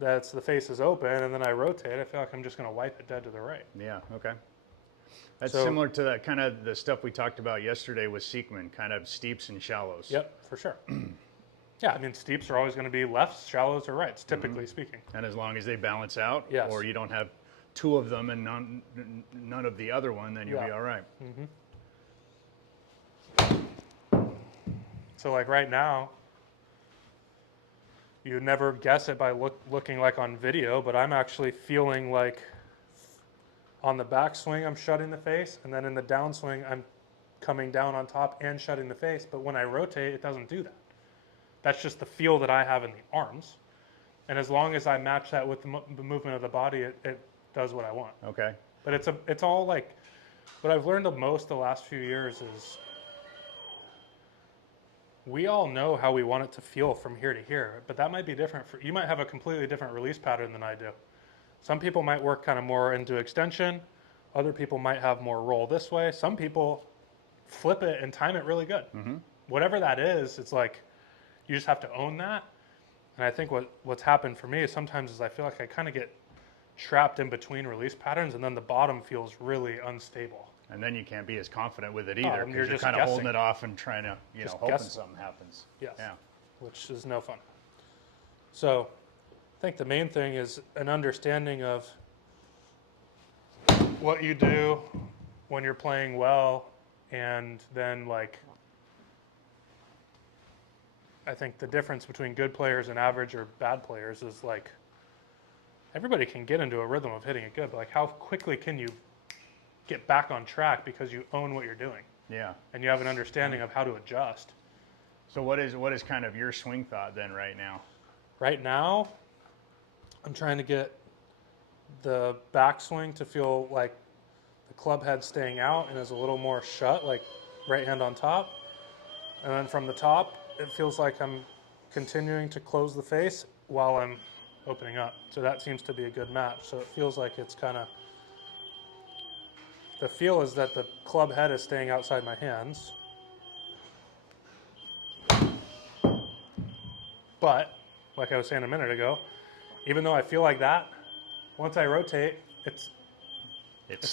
that's the face is open, and then I rotate, I feel like I'm just going to wipe it dead to the right. Yeah, okay. That's So, similar to that kind of the stuff we talked about yesterday with Seekman, kind of steeps and shallows. Yep, for sure. Yeah, I mean, steeps are always going to be lefts, shallows, or rights, typically speaking. And as long as they balance out, Yes. or you don't have two of them and none of the other one, then you'll be all right. So like right now, you never guess it by looking like on video, but I'm actually feeling like on the backswing, I'm shutting the face, and then in the downswing, I'm coming down on top and shutting the face. But when I rotate, it doesn't do that. That's just the feel that I have in the arms. And as long as I match that with the movement of the body, it does what I want. Okay. But it's all like, what I've learned the most the last few years is we all know how we want it to feel from here to here, but that might be different for, you might have a completely different release pattern than I do. Some people might work kind of more into extension. Other people might have more roll this way. Some people flip it and time it really good. Whatever that is, it's like, you just have to own that. And I think what's happened for me sometimes is I feel like I kind of get trapped in between release patterns, and then the bottom feels really unstable. And then you can't be as confident with it either, and because you're just kind of holding guessing. it off and trying to, you know, Just hoping guessing. something happens. Yes. Yeah. Which is no fun. So I think the main thing is an understanding of what you do when you're playing well, and then like, I think the difference between good players and average or bad players is like, everybody can get into a rhythm of hitting it good, but like how quickly can you get back on track because you own what you're doing Yeah. and you have an understanding of how to adjust. So what is kind of your swing thought then right now? Right now, I'm trying to get the backswing to feel like the club head staying out and is a little more shut, like right hand on top. And then from the top, it feels like I'm continuing to close the face while I'm opening up. So that seems to be a good match. So it feels like it's kind of, the feel is that the club head is staying outside my hands. But, like I was saying a minute ago, even though I feel like that, once I rotate, it's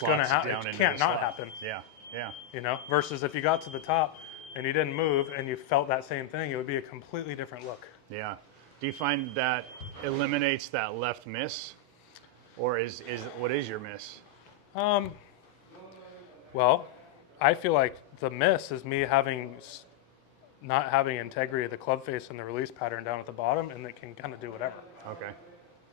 going to happen. It can't not happen. Yeah, yeah. You know, versus if you got to the top and you didn't move and you felt that same thing, it would be a completely different look. Yeah. Do you find that eliminates that left miss, or is what is your miss? Well, I feel like the miss is me not having integrity of the club face and the release pattern down at the bottom, and it can kind of do whatever. Okay.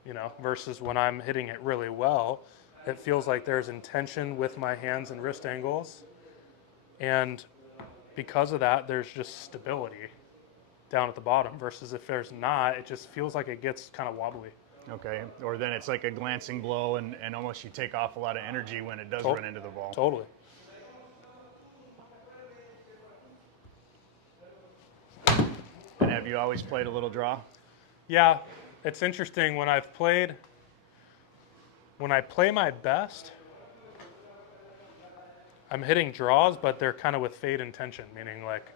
You know, versus when I'm hitting it really well, it feels like there's intention with my hands and wrist angles, and because of that, there's just stability down at the bottom, versus if there's not, it just feels like it gets kind of wobbly. Okay. Or then it's like a glancing blow, and almost you take off a lot of energy when it does run into the ball. Totally. And have you always played a little draw? Yeah, it's interesting when I play my best, I'm hitting draws, but they're kind of with fade intention, meaning like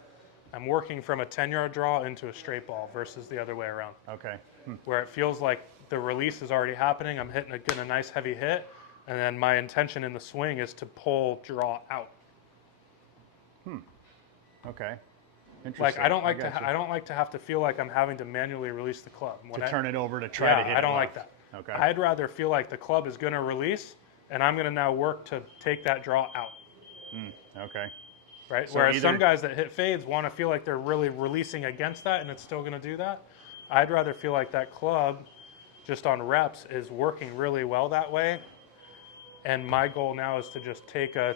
I'm working from a 10-yard draw into a straight ball versus the other way around. Okay. Where it feels like the release is already happening, I'm getting a nice heavy hit, and then my intention in the swing is to pull draw out. Okay. Interesting. Like I don't like to have to feel like I'm having to manually release the club. To turn it over to try to hit it. I don't off. like that. Okay. I'd rather feel like the club is going to release, and I'm going to now work to take that draw out. Okay. Right? So Whereas some guys that hit fades want to feel like they're really releasing against that, and it's still going to do that. I'd rather feel like that club, just on reps, is working really well that way. And my goal now is to just take a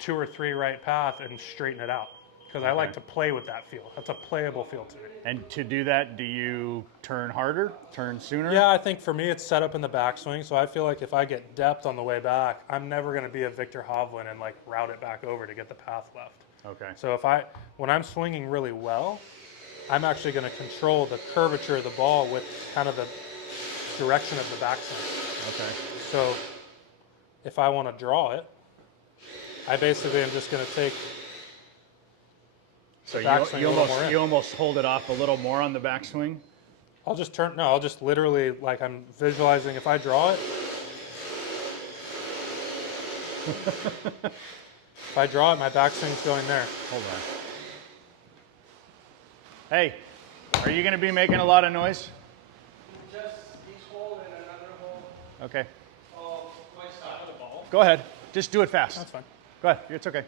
2 or 3 right path and straighten it out. Because I like to play with that feel. That's a playable feel to me. And to do that, do you turn harder, turn sooner? Yeah, I think for me it's set up in the backswing. So I feel like if I get depth on the way back, I'm never going to be a Victor Hovland and like route it back over to get the path left. Okay. So when I'm swinging really well, I'm actually going to control the curvature of the ball with kind of the direction of the backswing. Okay. So if I want to draw it, I basically am just going to take So backswing you almost hold it off a little more on the backswing? I'll just turn, no, I'll just literally, like I'm visualizing if I draw it. If I draw it, my backswing's going there. Hold on. Hey, are you going to be making a lot of noise? Just each hole and another hole. Okay. Like stop with a ball. Go ahead. Just do it fast. That's fine. Go ahead. It's okay.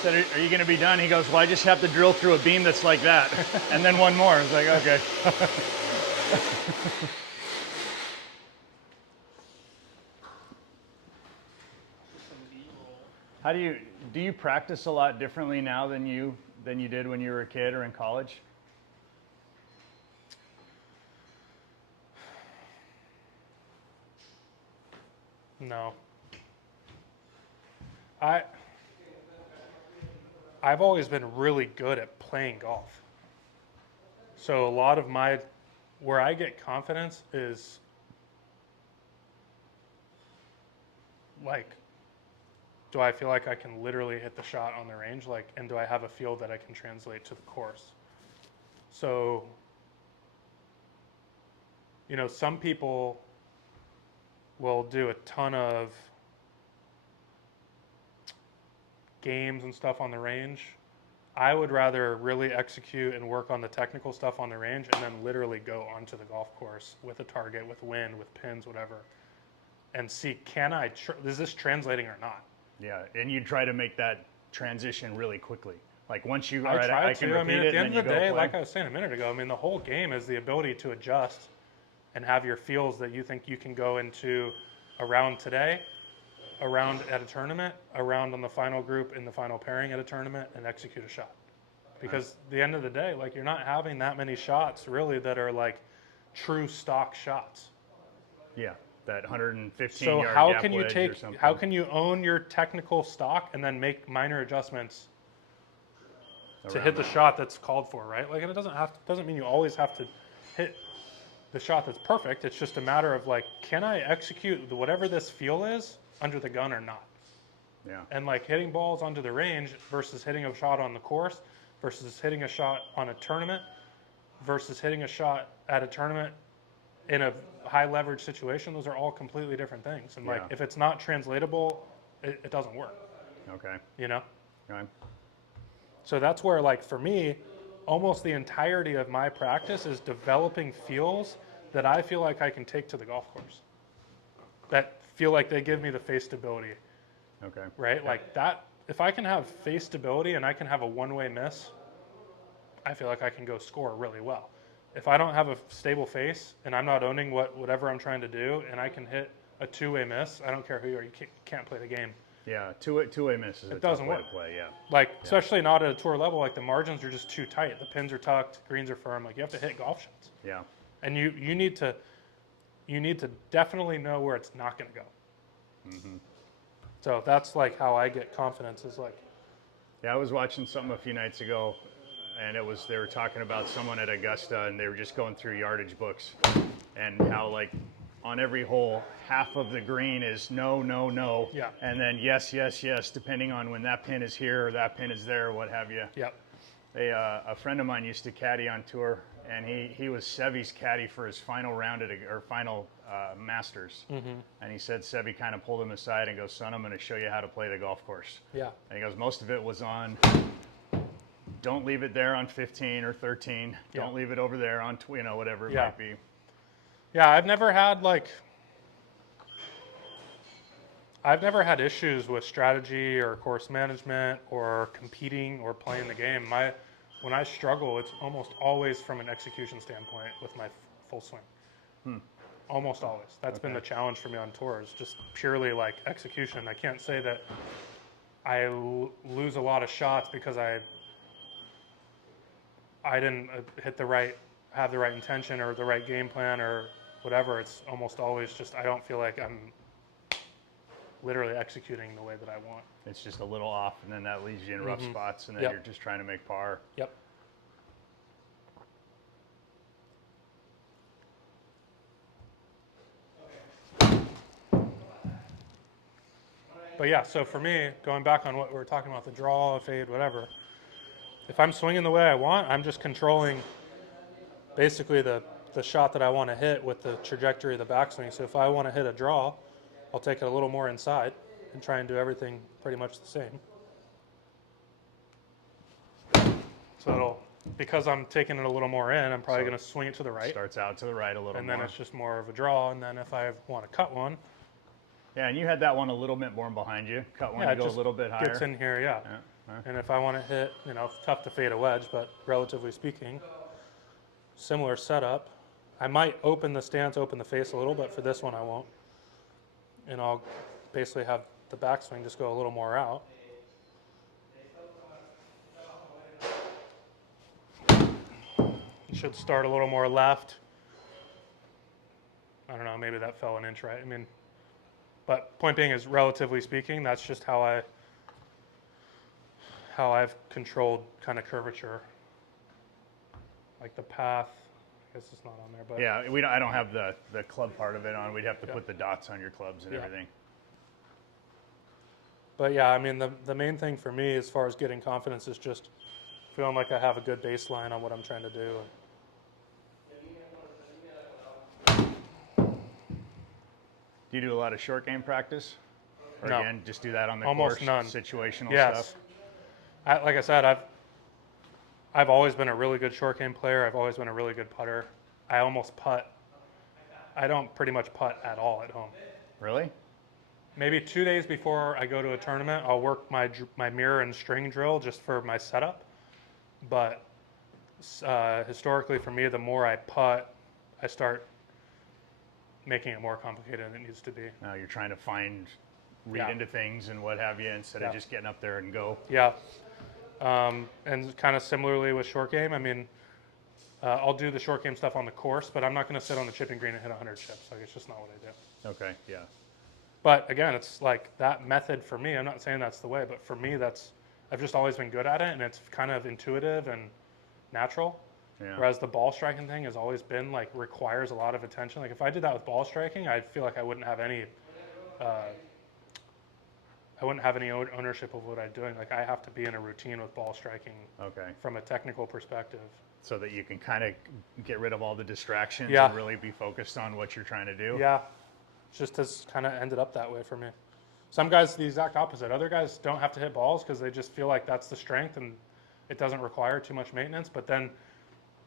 Said, are you going to be done? He goes, well, I just have to drill through a beam that's like that. And then one more. I was like, okay. How do you practice a lot differently now than you did when you were a kid or in college? No. I've always been really good at playing golf. So a lot of where I get confidence is like, do I feel like I can literally hit the shot on the range? Like, and do I have a feel that I can translate to the course? So, you know, some people will do a ton of games and stuff on the range. I would rather really execute and work on the technical stuff on the range and then literally go onto the golf course with a target, with wind, with pins, whatever, and see, is this translating or not? Yeah, and you try to make that transition really quickly. Like once you, I all right, try I can to. I repeat mean, it, at the and end then of you the go day, play. like I was saying a minute ago, I mean, the whole game is the ability to adjust and have your feels that you think you can go into a round today, a round at a tournament, a round on the final group in the final pairing at a tournament, and execute a shot. Because at the end of the day, like you're not having that many shots really that are like true stock shots. Yeah, that 115 So yard how gap can you wedge or something. how can you own your technical stock and then make minor adjustments to hit the shot that's called for, right? Like, and it doesn't mean you always have to hit the shot that's perfect. It's just a matter of like, can I execute whatever this feel is under the gun or not? Yeah. And like hitting balls onto the range versus hitting a shot on the course versus hitting a shot on a tournament versus hitting a shot at a tournament in a high leverage situation, those are all completely different things. And like, Yeah. if it's not translatable, it doesn't work, Okay. you know? Okay. So that's where, like, for me, almost the entirety of my practice is developing feels that I feel like I can take to the golf course, that feel like they give me the face stability, Okay. right? Like that, if I can have face stability and I can have a one-way miss, I feel like I can go score really well. If I don't have a stable face and I'm not owning whatever I'm trying to do and I can hit a two-way miss, I don't care who you are, you can't play the game. Yeah, two-way miss is a tough way to play, yeah. Like, especially not at a tour level, like the margins are just too tight. The pins are tucked, greens are firm. Like, you have to hit golf shots. Yeah. And you need to definitely know where it's not going to go. Mm-hmm. So that's like how I get confidence is like. Yeah, I was watching something a few nights ago, and they were talking about someone at Augusta, and they were just going through yardage books, and how like on every hole, half of the green is no, no, no. Yeah. And then yes, yes, yes, depending on when that pin is here or that pin is there, or what have you. Yeah. A friend of mine used to caddy on tour, and he was Sevy's caddy for his final round final Masters. Mm-hmm. And he said Sevy kind of pulled him aside and goes, "Son, I'm going to show you how to play the golf course." Yeah. And he goes, most of it was on, don't leave it there on 15 or 13. Yeah. Don't leave it over there on, whatever it Yeah. might be. Yeah, I've never had issues with strategy or course management or competing or playing the game. When I struggle, it's almost always from an execution standpoint with my full swing. Almost always. That's been the challenge for me on tours, just purely like execution. I can't say that I lose a lot of shots because I didn't have the right intention or the right game plan or whatever. It's almost always just I don't feel like I'm literally executing the way that I want. It's just a little off, and then that leaves you in rough spots, and then Yep. you're just trying to make par. Yep. But yeah, so for me, going back on what we were talking about, the draw, fade, whatever, if I'm swinging the way I want, I'm just controlling basically the shot that I want to hit with the trajectory of the backswing. So if I want to hit a draw, I'll take it a little more inside and try and do everything pretty much the same. So because I'm taking it a little more in, I'm probably going to swing it to the right. Starts out to the right a little and more. then it's just more of a draw. And then if I want to cut one, Yeah, and you had that one a little bit more behind you. Cut one yeah, to it go a just little bit higher. gets in here, yeah. And if I want to hit, it's tough to fade a wedge, but relatively speaking, similar setup. I might open the stance, open the face a little, but for this one I won't. And I'll basically have the backswing just go a little more out. It should start a little more left. I don't know, maybe that fell an inch right. I mean, but point being is, relatively speaking, that's just how I've controlled kind of curvature. Like the path, I guess it's not on there, but Yeah, I don't have the club part of it on. We'd have to put the dots on your clubs and everything. But yeah, I mean, the main thing for me as far as getting confidence is just feeling like I have a good baseline on what I'm trying to do. Do you do a lot of short game practice? Or No. again, just do that on the Almost course, none. situational Yes. stuff? Like I said, I've always been a really good short game player. I've always been a really good putter. I almost putt. I don't pretty much putt at all at home. Really? Maybe 2 days before I go to a tournament, I'll work my mirror and string drill just for my setup. But historically for me, the more I putt, I start making it more complicated than it needs to be. Now you're trying to read Yeah. into things and what have you instead of just getting up there and go. Yeah. And kind of similarly with short game, I mean, I'll do the short game stuff on the course, but I'm not going to sit on the chipping green and hit 100 chips. Like, it's just not what I do. Okay, yeah. But again, it's like that method for me. I'm not saying that's the way, but for me, I've just always been good at it, and it's kind of intuitive and natural. Yeah. Whereas the ball striking thing has always been like requires a lot of attention. Like if I did that with ball striking, I feel like I wouldn't have any ownership of what I'm doing. Like I have to be in a routine with ball striking Okay. from a technical perspective. So that you can kind of get rid of all the distractions Yeah. and really be focused on what you're trying to do. Yeah, just has kind of ended up that way for me. Some guys, the exact opposite. Other guys don't have to hit balls because they just feel like that's the strength and it doesn't require too much maintenance. But then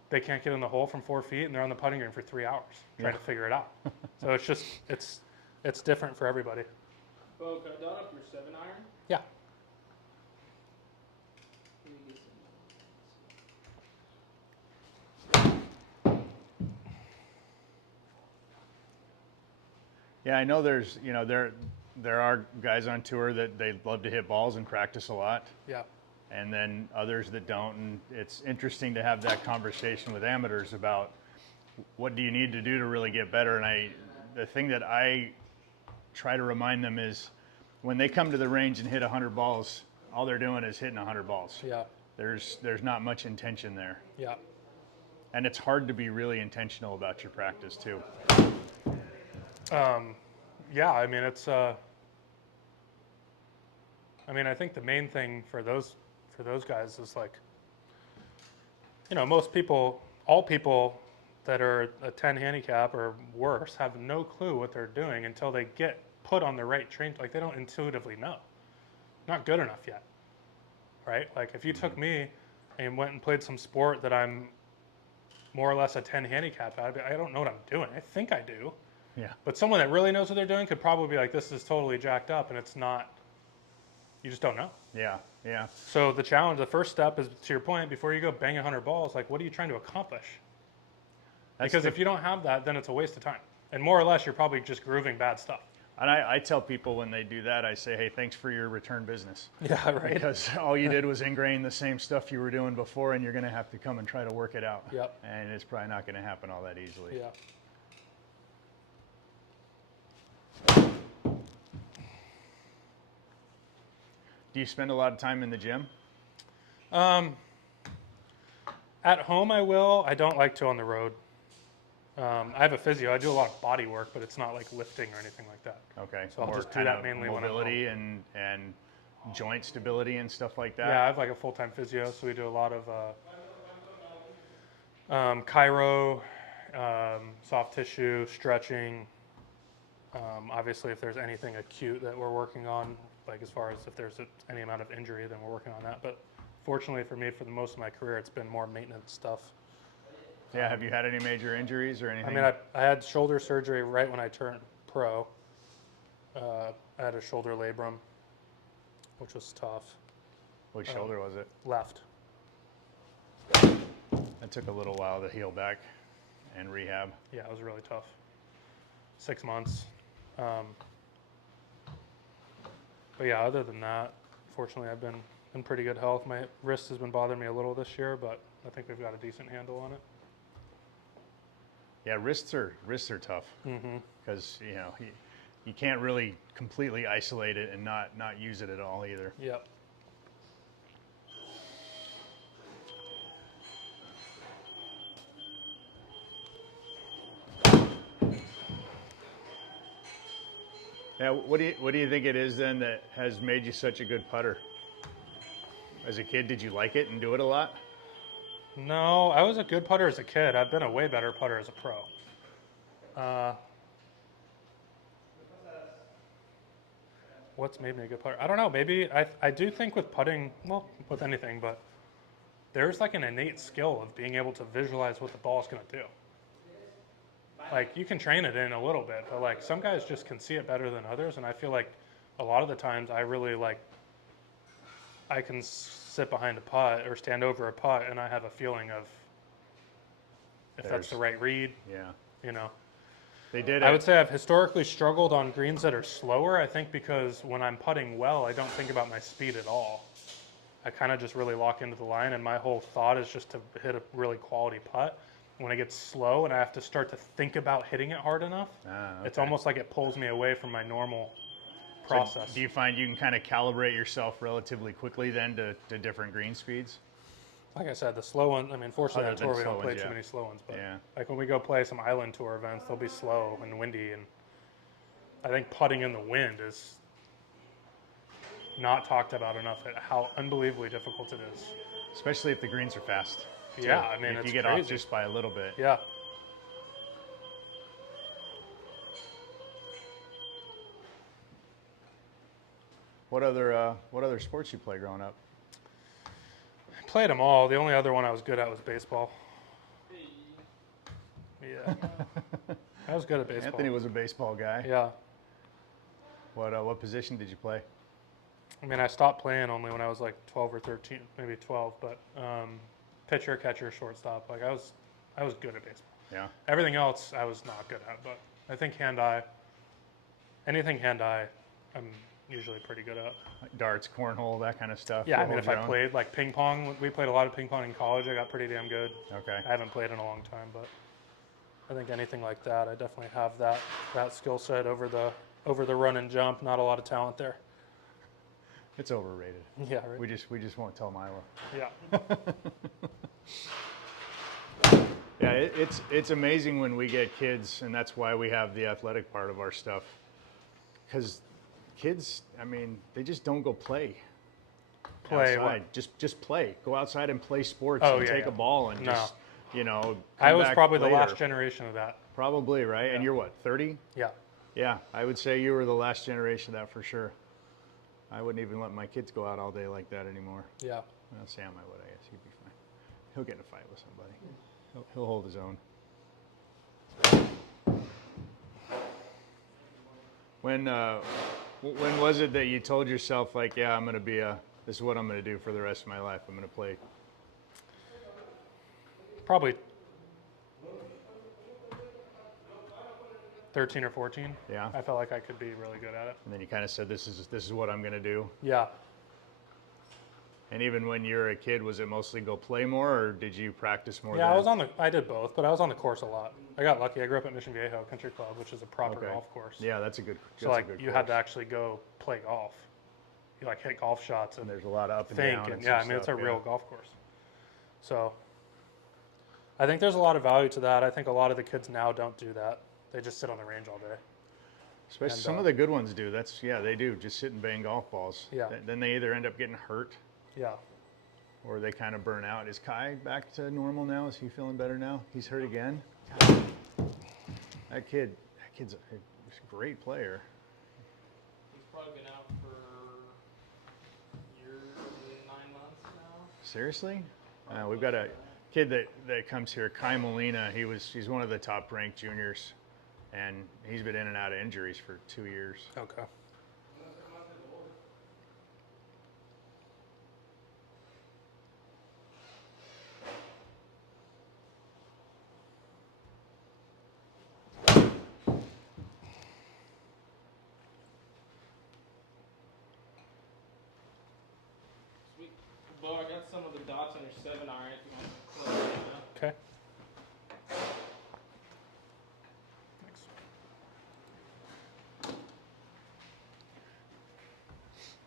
they can't get in the hole from 4 feet and they're on the putting green for 3 hours trying to figure it out. So it's just it's different for everybody. Beau, can I dot up your 7-iron? Yeah. Let me get Yeah, I know there's, there are guys on tour that they love to hit balls and practice a lot, Yeah. and then others that don't. And it's interesting to have that conversation with amateurs about what do you need to do to really get better. And the thing that I try to remind them is when they come to the range and hit 100 balls, all they're doing is hitting 100 balls. Yeah. There's not much intention there. Yeah. And it's hard to be really intentional about your practice too. Yeah, I mean, I think the main thing for those guys is like, most people, all people that are a 10 handicap or worse have no clue what they're doing until they get put on the right train. Like they don't intuitively know. Not good enough yet, right? Like if you took me and went and played some sport that I'm more or less a 10 handicap at, I don't know what I'm doing. I think I do. Yeah. But someone that really knows what they're doing could probably be like, this is totally jacked up, and it's not. You just don't know. Yeah. Yeah. So the challenge, the first step is, to your point, before you go bang 100 balls, like what are you trying to accomplish? Because if you don't have that, then it's a waste of time. And more or less, you're probably just grooving bad stuff. And I tell people when they do that, I say, hey, thanks for your return business. Yeah, right. Because all you did was ingrain the same stuff you were doing before, and you're going to have to come and try to work it out. Yep. And it's probably not going to happen all that easily. Yeah. Do you spend a lot of time in the gym? At home, I will. I don't like to on the road. I have a physio. I do a lot of body work, but it's not like lifting or anything like that. Okay. So I'll More just do kind that of mainly when I'm mobility and joint stability and stuff like that? Yeah, I have like a full-time physio, so we do a lot of chiro, soft tissue, stretching. Obviously, if there's anything acute that we're working on, like as far as if there's any amount of injury, then we're working on that. But fortunately for me, for the most of my career, it's been more maintenance stuff. Yeah, have you had any major injuries or anything? I mean, I had shoulder surgery right when I turned pro. I had a shoulder labrum, which was tough. Which shoulder was it? Left. It took a little while to heal back and rehab. Yeah, it was really tough. 6 months. But yeah, other than that, fortunately, I've been in pretty good health. My wrist has been bothering me a little this year, but I think we've got a decent handle on it. Yeah, wrists are tough because you can't really completely isolate it and not use it at all either. Yep. Yeah, what do you think it is then that has made you such a good putter? As a kid, did you like it and do it a lot? No, I was a good putter as a kid. I've been a way better putter as a pro. What's made me a good putter? I don't know. Maybe I do think with putting, well, with anything, but there's like an innate skill of being able to visualize what the ball is going to do. Like, you can train it in a little bit, but like some guys just can see it better than others, and I feel like a lot of the times I really I can sit behind a putt or stand over a putt, and I have a feeling of if that's the right read. Yeah. You know, They did I it. would say I've historically struggled on greens that are slower. I think because when I'm putting well, I don't think about my speed at all. I kind of just really lock into the line, and my whole thought is just to hit a really quality putt. When it gets slow and I have to start to think about hitting it hard enough, it's almost like it pulls me away from my normal process. So do you find you can kind of calibrate yourself relatively quickly then to different green speeds? Like I said, the slow one, I mean, fortunately on Other than tour we slow don't play ones, too yeah. many slow ones, but Yeah. like when we go play some island tour events, they'll be slow and windy, and I think putting in the wind is not talked about enough at how unbelievably difficult it is. Especially if the greens are fast. too. Yeah, I mean, if it's you get crazy. off just by a little bit. Yeah. What other sports you play growing up? I played them all. The only other one I was good at was baseball. Yeah. I was good at baseball. Anthony was a baseball guy. Yeah. What position did you play? I mean, I stopped playing only when I was like 12 or 13, maybe 12, but pitcher, catcher, shortstop. Like I was good at baseball. Yeah. Everything else I was not good at, but I think hand-eye, anything hand-eye, I'm usually pretty good at. Like darts, cornhole, that kind of stuff. Yeah, I You'll mean, hold if I your own? played like ping pong, we played a lot of ping pong in college. I got pretty damn good. Okay. I haven't played in a long time, but I think anything like that, I definitely have that skill set over the run and jump. Not a lot of talent there. It's overrated. Yeah, right. We just won't tell Mila. Yeah. Yeah, it's amazing when we get kids, and that's why we have the athletic part of our stuff. Because kids, I mean, they just don't go play. Play outside. what? Just play. Go outside and play sports Oh, and yeah, take yeah. a ball and No. just, come I was back probably later. the last generation of that. Probably, right? And Yeah. you're what, 30? Yeah. Yeah, I would say you were the last generation of that for sure. I wouldn't even let my kids go out all day like that anymore. Yeah. Well, Sam, I would, I guess. He'd be fine. He'll get in a fight with somebody. He'll hold his own. When was it that you told yourself, like, yeah, this is what I'm going to do for the rest of my life. I'm going to play. Probably 13 or 14. Yeah. I felt like I could be really good at it. And then you kind of said, this is what I'm going to do. Yeah. And even when you were a kid, was it mostly go play more, or did you practice more? Yeah, then? I did both, but I was on the course a lot. I got lucky. I grew up at Mission Viejo Country Club, which is a proper Okay. golf course. Yeah, that's a good. So like you had to actually go play golf. You like hit golf shots and There's a lot of up and think, down. and some yeah, I mean it's a stuff, real golf course. So I think there's a lot of value to that. I think a lot of the kids now don't do that. They just sit on the range all day. Especially And, some of the good ones do. That's yeah, they do. Just sit and bang golf balls. Yeah. Then they either end up getting hurt Yeah. or they kind of burn out. Is Kai back to normal now? Is he feeling better now? He's hurt again. That kid's a great player. He's probably been out for a year and 9 months now. Seriously? We've got a kid that comes here, Kai Molina. He's one of the top ranked juniors, and he's been in and out of injuries for 2 years. Okay. Sweet. Bo, I got some of the dots on your 7-iron if you want to play right now. Okay. Thanks.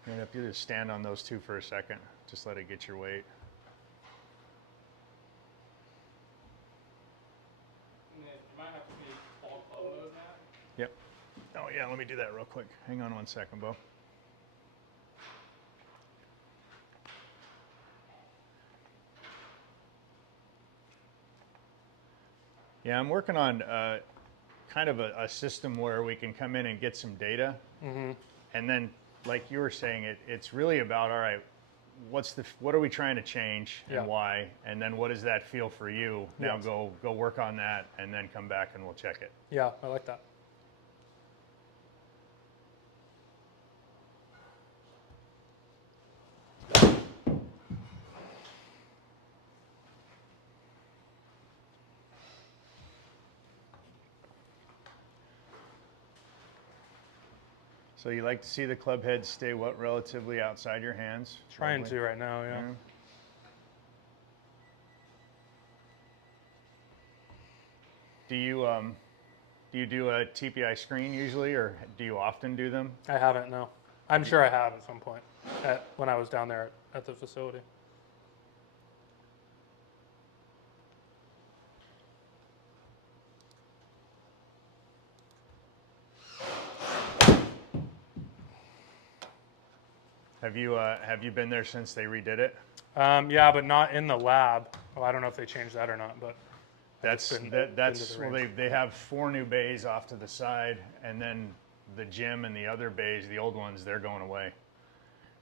And if you just stand on those two for a second, just let it get your weight. And then you might have to be all club mode now. Yep. Oh yeah, let me do that real quick. Hang on 1 second, Bo. Yeah, I'm working on kind of a system where we can come in and get some data, and then, like you were saying, it's really about, all right, what are we trying to change and Yeah. why, and then what does that feel for you? Now Yes. go work on that, and then come back and we'll check it. Yeah, I like that. So you like to see the club head stay relatively outside your hands? Trying Lovely. to right now, yeah. Do you do a TPI screen usually, or do you often do them? I haven't, no. I'm sure I have at some point when I was down there at the facility. Have you been there since they redid it? Yeah, but not in the lab. Well, I don't know if they changed that or not, but That's been to the well, range. they have 4 new bays off to the side, and then the gym and the other bays, the old ones, they're going away.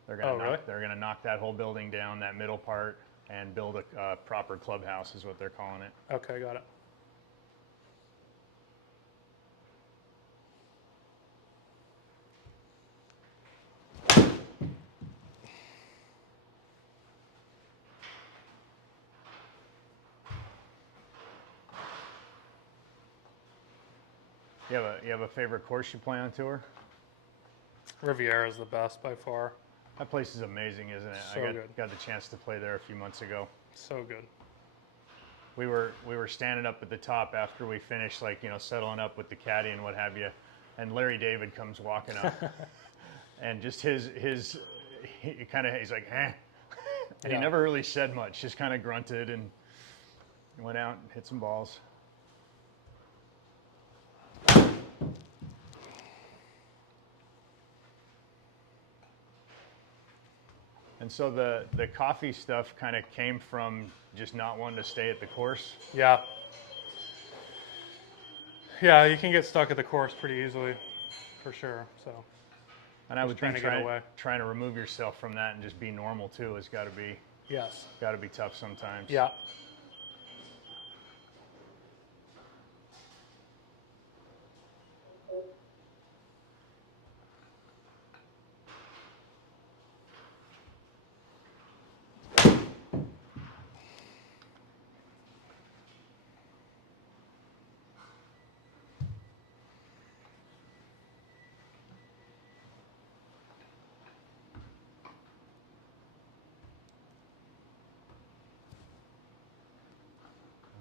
They're gonna really? they're gonna knock that whole building down, that middle part, and build a proper clubhouse, is what they're calling it. okay, got it. You have a favorite course you play on tour? Riviera is the best by far. That place is amazing, isn't it? So I good. got the chance to play there a few months ago. So good. We were standing up at the top after we finished, like, settling up with the caddy and what have you, and Larry David comes walking up, and just he's like, eh, and Yeah. he never really said much, just kind of grunted and went out and hit some balls. And so the coffee stuff kind of came from just not wanting to stay at the course. Yeah. Yeah, you can get stuck at the course pretty easily, for sure. So, And I would trying think to get away. trying to remove yourself from that and just be normal too has got to be yes. tough sometimes. Yeah.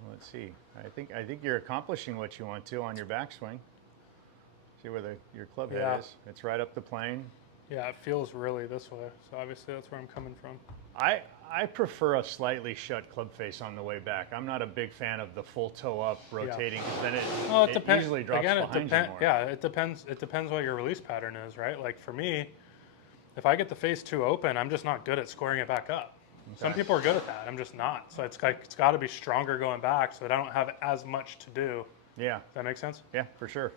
Let's see. I think you're accomplishing what you want to on your backswing. See where your club head Yeah. is. It's right up the plane. Yeah, it feels really this way. So obviously that's where I'm coming from. I prefer a slightly shut club face on the way back. I'm not a big fan of the full toe up rotating, 'cause then Well, it it depends. easily drops Again, it behind you depends. more. Yeah, it depends. It depends what your release pattern is, right? Like for me, if I get the face too open, I'm just not good at squaring it back up. Some Okay. people are good at that. I'm just not. So it's got to be stronger going back, so that I don't have as much to do. Yeah, Does that make sense? yeah, for sure.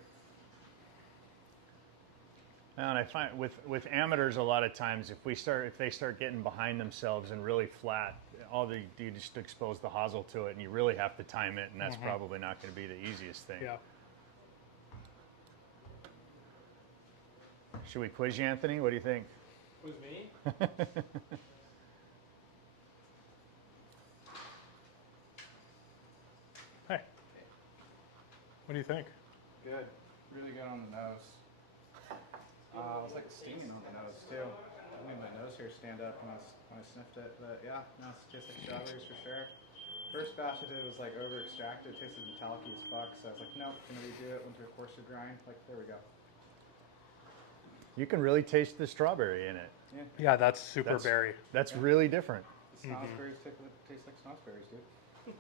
And I find with amateurs a lot of times if they start getting behind themselves and really flat, you just expose the hosel to it, and you really have to time it, and that's probably not going to be the easiest thing. Yeah. Should we quiz you, Anthony? What do you think? With me? Hey. What do you think? Good. Really good on the nose. It was like stinging on the nose too. I made my nose hair stand up when I sniffed it. But yeah, no, it tastes like strawberries for sure. First batch I did was like over extracted. It tasted metallic as fuck. So I was like, nope, gonna redo it. Went through a coarser grind. Like, there we go. You can really taste the strawberry in it. Yeah. Yeah, that's super That's- berry. That's really different. The snozzberries taste like snozzberries, dude.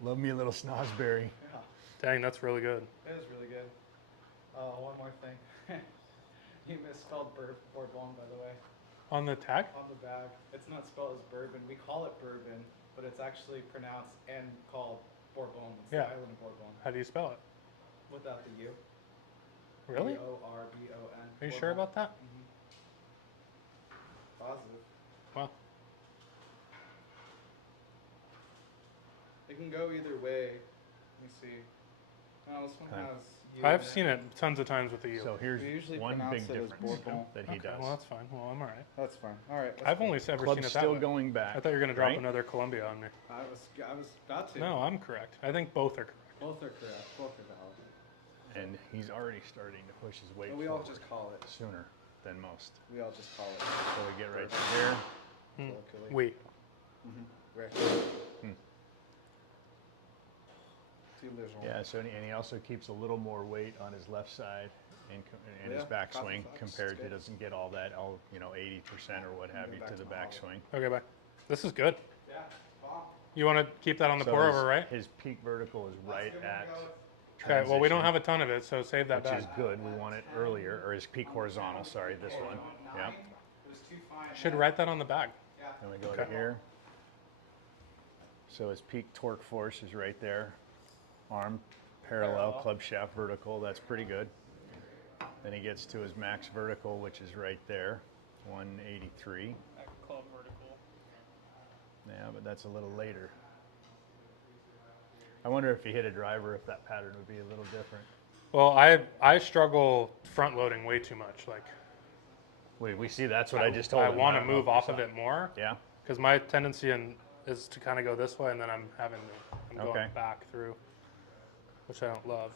Love me a little snozzberry. Yeah. Dang, that's really good. It is really good. One more thing. You misspelled Bourbon, by the way. On the tag? On the bag. It's not spelled as bourbon. We call it bourbon, but it's actually pronounced and called Bourbon. It's Yeah. the island of Bourbon. How do you spell it? Without the U. Really? Bourbon. Are you sure about that? Positive. Wow. It can go either way. Let me see. No, this one Okay. has U. I've in seen it tons of times with the U. So here's We usually one pronounce big it as difference Bourbon. that he Okay, does. well, that's fine. Well, I'm all right. That's fine. All right. I've only ever Club's seen it that still way. going back. I thought you were going to drop right? another Columbia on me. I was about to. No, I'm correct. I think both are correct. Both are correct. Both are valid. And he's already starting to push his weight But we all forward just call it. sooner than most. We all just call it. So we get right to here. colloquially. Wait. Right. Hmm. Two lives on. Yeah, so and he also keeps a little more weight on his left side in his Yeah, backswing that's compared to good. doesn't get all that 80% or what have Go you back to to the my hollow. backswing. Okay, bye. This is good. Yeah. Bomb. You want to keep that on the So pour his- over, right? His peak vertical is right at Okay, well, we don't transition, have a ton of it, so save that which back. is good. We want it earlier, or his peak horizontal, sorry, this one. Yeah. It was too fine. Should write that on the bag. Then we go to Okay. here. So his peak torque force is right there. Arm parallel, club shaft vertical, that's pretty good. Then he gets to his max vertical, which is right there, 183. At club vertical. Yeah, but that's a little later. I wonder if he hit a driver, if that pattern would be a little different. Well, I struggle front loading way too much. Like We see that's what I just told I him. want to don't know move if you off saw of it more Yeah, because my tendency is to kind of go this way, and then I'm going Okay. back through, which I don't love.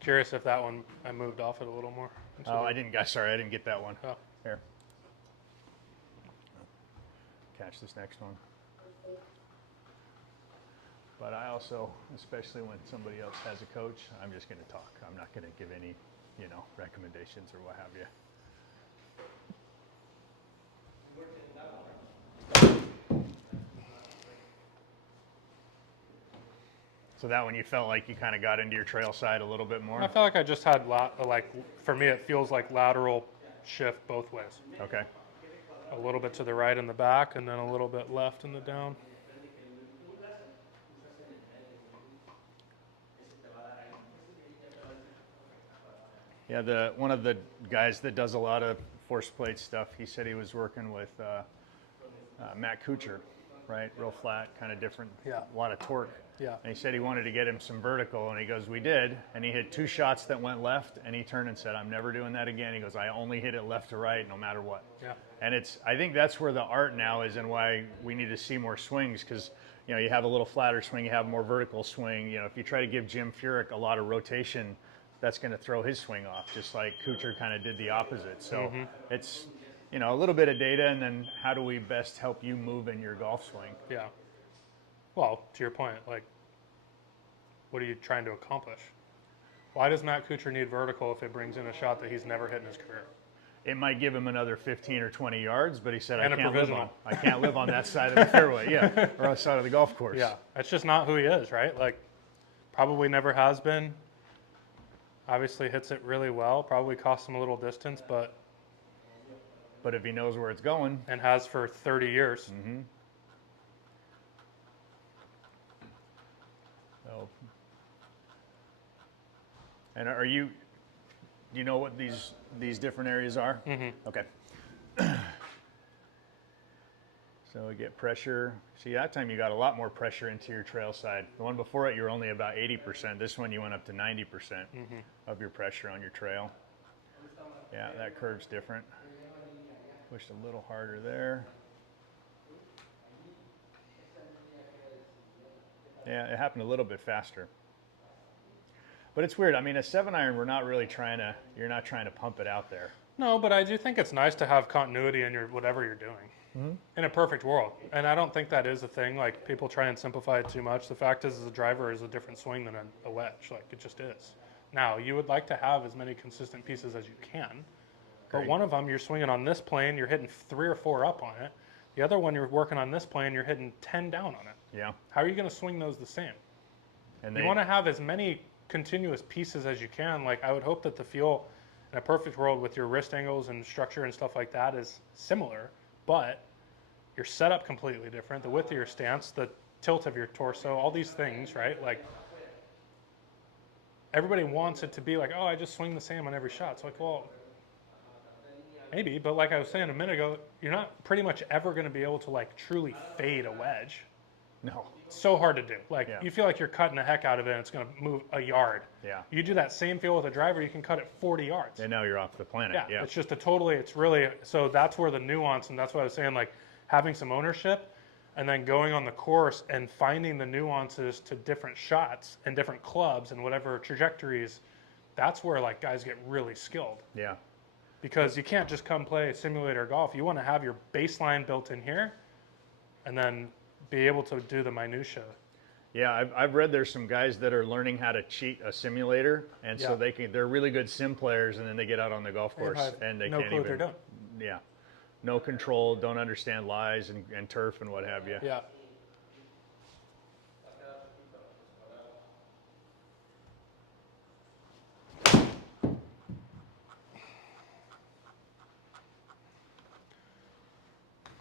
Curious if that one I moved off it a little more. oh, I didn't get that one. Oh. Here. Catch this next one. But I also, especially when somebody else has a coach, I'm just going to talk. I'm not going to give any, recommendations or what have you. So that one you felt like you kind of got into your trail side a little bit more? I felt like I just had for me it feels like lateral shift both ways. Okay. A little bit to the right in the back, and then a little bit left in the down. Yeah, one of the guys that does a lot of force plate stuff, he said he was working with Matt Kuchar, right? Real flat, kind of different, Yeah. a lot of torque. Yeah. And he said he wanted to get him some vertical, and he goes, we did. And he hit 2 shots that went left, and he turned and said, I'm never doing that again. He goes, I only hit it left to right, no matter what. Yeah. And I think that's where the art now is, and why we need to see more swings, because you have a little flatter swing, you have more vertical swing. If you try to give Jim Furyk a lot of rotation, that's going to throw his swing off, just like Kuchar kind of did the opposite. So you know, a little bit of data, and then how do we best help you move in your golf swing? Yeah. Well, to your point, like, what are you trying to accomplish? Why does Matt Kuchar need vertical if it brings in a shot that he's never hit in his career? It might give him another 15 or 20 yards, but he said, And I a can't provisional. I can't live on that side of the fairway, yeah, or on the side of the golf course. Yeah, that's just not who he is, right? Like, probably never has been. Obviously hits it really well. Probably costs him a little distance, but But if he knows where it's going, and has for 30 years. so. And do you know what these different areas are? Okay. So we get pressure. See, that time you got a lot more pressure into your trail side. The one before it, you were only about 80%. This one, you went up to 90% of your pressure on your trail. Yeah, that curve's different. Pushed a little harder there. Yeah, it happened a little bit faster. But it's weird. I mean, a 7-iron, you're not trying to pump it out there. No, but I do think it's nice to have continuity in your whatever you're doing. In a perfect world. And I don't think that is a thing. Like, people try and simplify it too much. The fact is, a driver is a different swing than a wedge. Like, it just is. Now, you would like to have as many consistent pieces as you can. But Great. one of them, you're swinging on this plane, you're hitting 3 or 4 up on it. The other one, you're working on this plane, you're hitting 10 down on it. Yeah. How are you going to swing those the same? And You want to have as many continuous pieces as you can. Like, I would hope that the feel in a perfect world with your wrist angles and structure and stuff like that is similar, but your setup completely different. The width of your stance, the tilt of your torso, all these things, right? Like, everybody wants it to be like, oh, I just swing the same on every shot. It's like, well, maybe, but like I was saying a minute ago, you're not pretty much ever going to be able to like truly fade a wedge. No. It's so hard to do. Like, Yeah. you feel like you're cutting the heck out of it and it's going to move a yard. Yeah. You do that same feel with a driver, you can cut it 40 yards. And now you're off the planet. Yeah. It's just it's really, so that's where the nuance, and that's what I was saying, like having some ownership and then going on the course and finding the nuances to different shots and different clubs and whatever trajectories, that's where like guys get really skilled. Yeah. Because you can't just come play simulator golf. You want to have your baseline built in here and then be able to do the minutia. Yeah, I've read there's some guys that are learning how to cheat a simulator, and so they're really good sim players, and then they get out on the golf course and they no can't clue what even. they're doing. Yeah, no control, don't understand lies and turf and what have you. Yeah.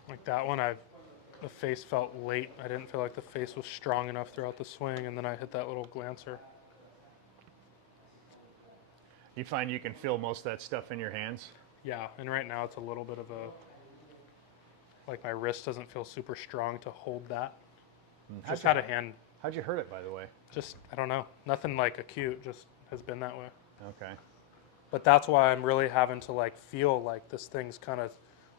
Like that one, the face felt late. I didn't feel like the face was strong enough throughout the swing, and then I hit that little glancer. You find you can feel most of that stuff in your hands? Yeah, and right now it's a little bit of like my wrist doesn't feel super strong to hold that. Just had a hand, How'd you hurt it, by the way? just, I don't know, nothing like acute, just has been that way. Okay. But that's why I'm really having to like feel like this thing's kind of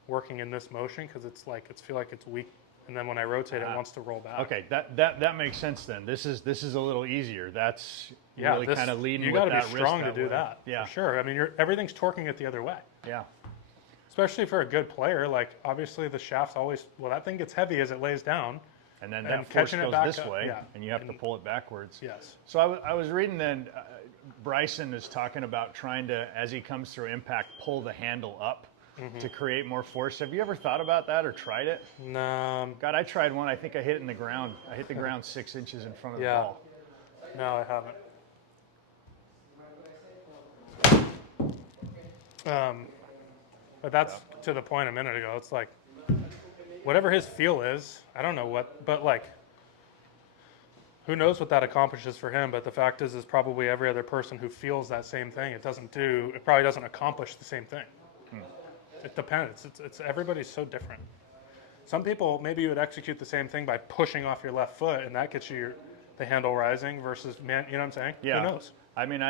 working in this motion, because it's like, feel like it's weak. And then when I rotate, it wants to roll back. Okay, that makes sense then. This is a little easier. That's really kind of leading you with got to that be wrist strong to that do way. that. Yeah. For sure. I mean, everything's torquing it the other way. Yeah. Especially for a good player. Like, obviously the shaft's always, well, that thing gets heavy as it lays down. And then And that force catching it goes back this up, way, yeah. and you have to pull it backwards. Yes. So I was reading then, Bryson is talking about trying to, as he comes through impact, pull the handle up to create more force. Have you ever thought about that or tried it? No, God, I tried one. I think I hit it in the ground. I hit the ground 6 inches in front of the Yeah. ball. no, I haven't. But that's to the point a minute ago. It's like, whatever his feel is, I don't know what, but like, who knows what that accomplishes for him? But the fact is probably every other person who feels that same thing, it probably doesn't accomplish the same thing. It depends. It's everybody's so different. Some people, maybe you would execute the same thing by pushing off your left foot, and that gets you the handle rising versus, man, you know what I'm saying? Yeah. Who knows? I mean,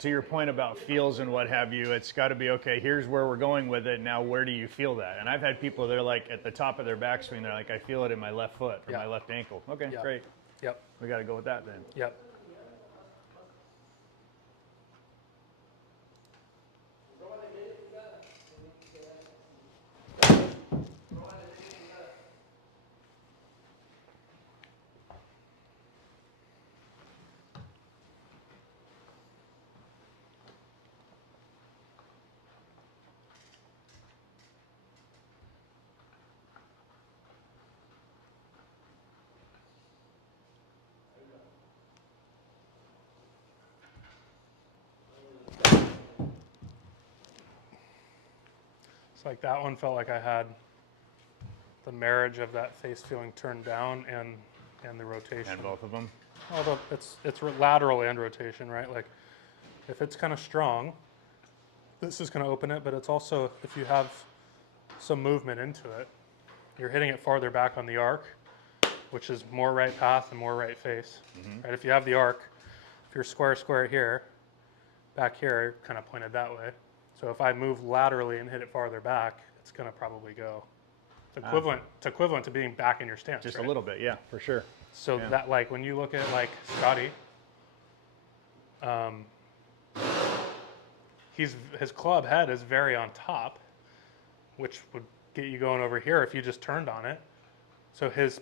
to your point about feels and what have you, it's got to be, okay, here's where we're going with it. Now, where do you feel that? And I've had people that are like at the top of their backswing, they're like, I feel it in my left foot or my left ankle. Okay, Yeah. great. Yep. We got to go with that then. Yep. It's like that one felt like I had the marriage of that face feeling turned down and the rotation. And both of them. Although it's lateral and rotation, right? Like if it's kind of strong, this is going to open it, but it's also, if you have some movement into it, you're hitting it farther back on the arc, which is more right path and more right face. Right? If you have the arc, if you're square here, back here, kind of pointed that way. So if I move laterally and hit it farther back, it's going to probably go. It's equivalent to being back in your stance. Just right? a little bit, yeah, for sure. So Yeah. that, like, when you look at like Scotty, his club head is very on top, which would get you going over here if you just turned on it. So his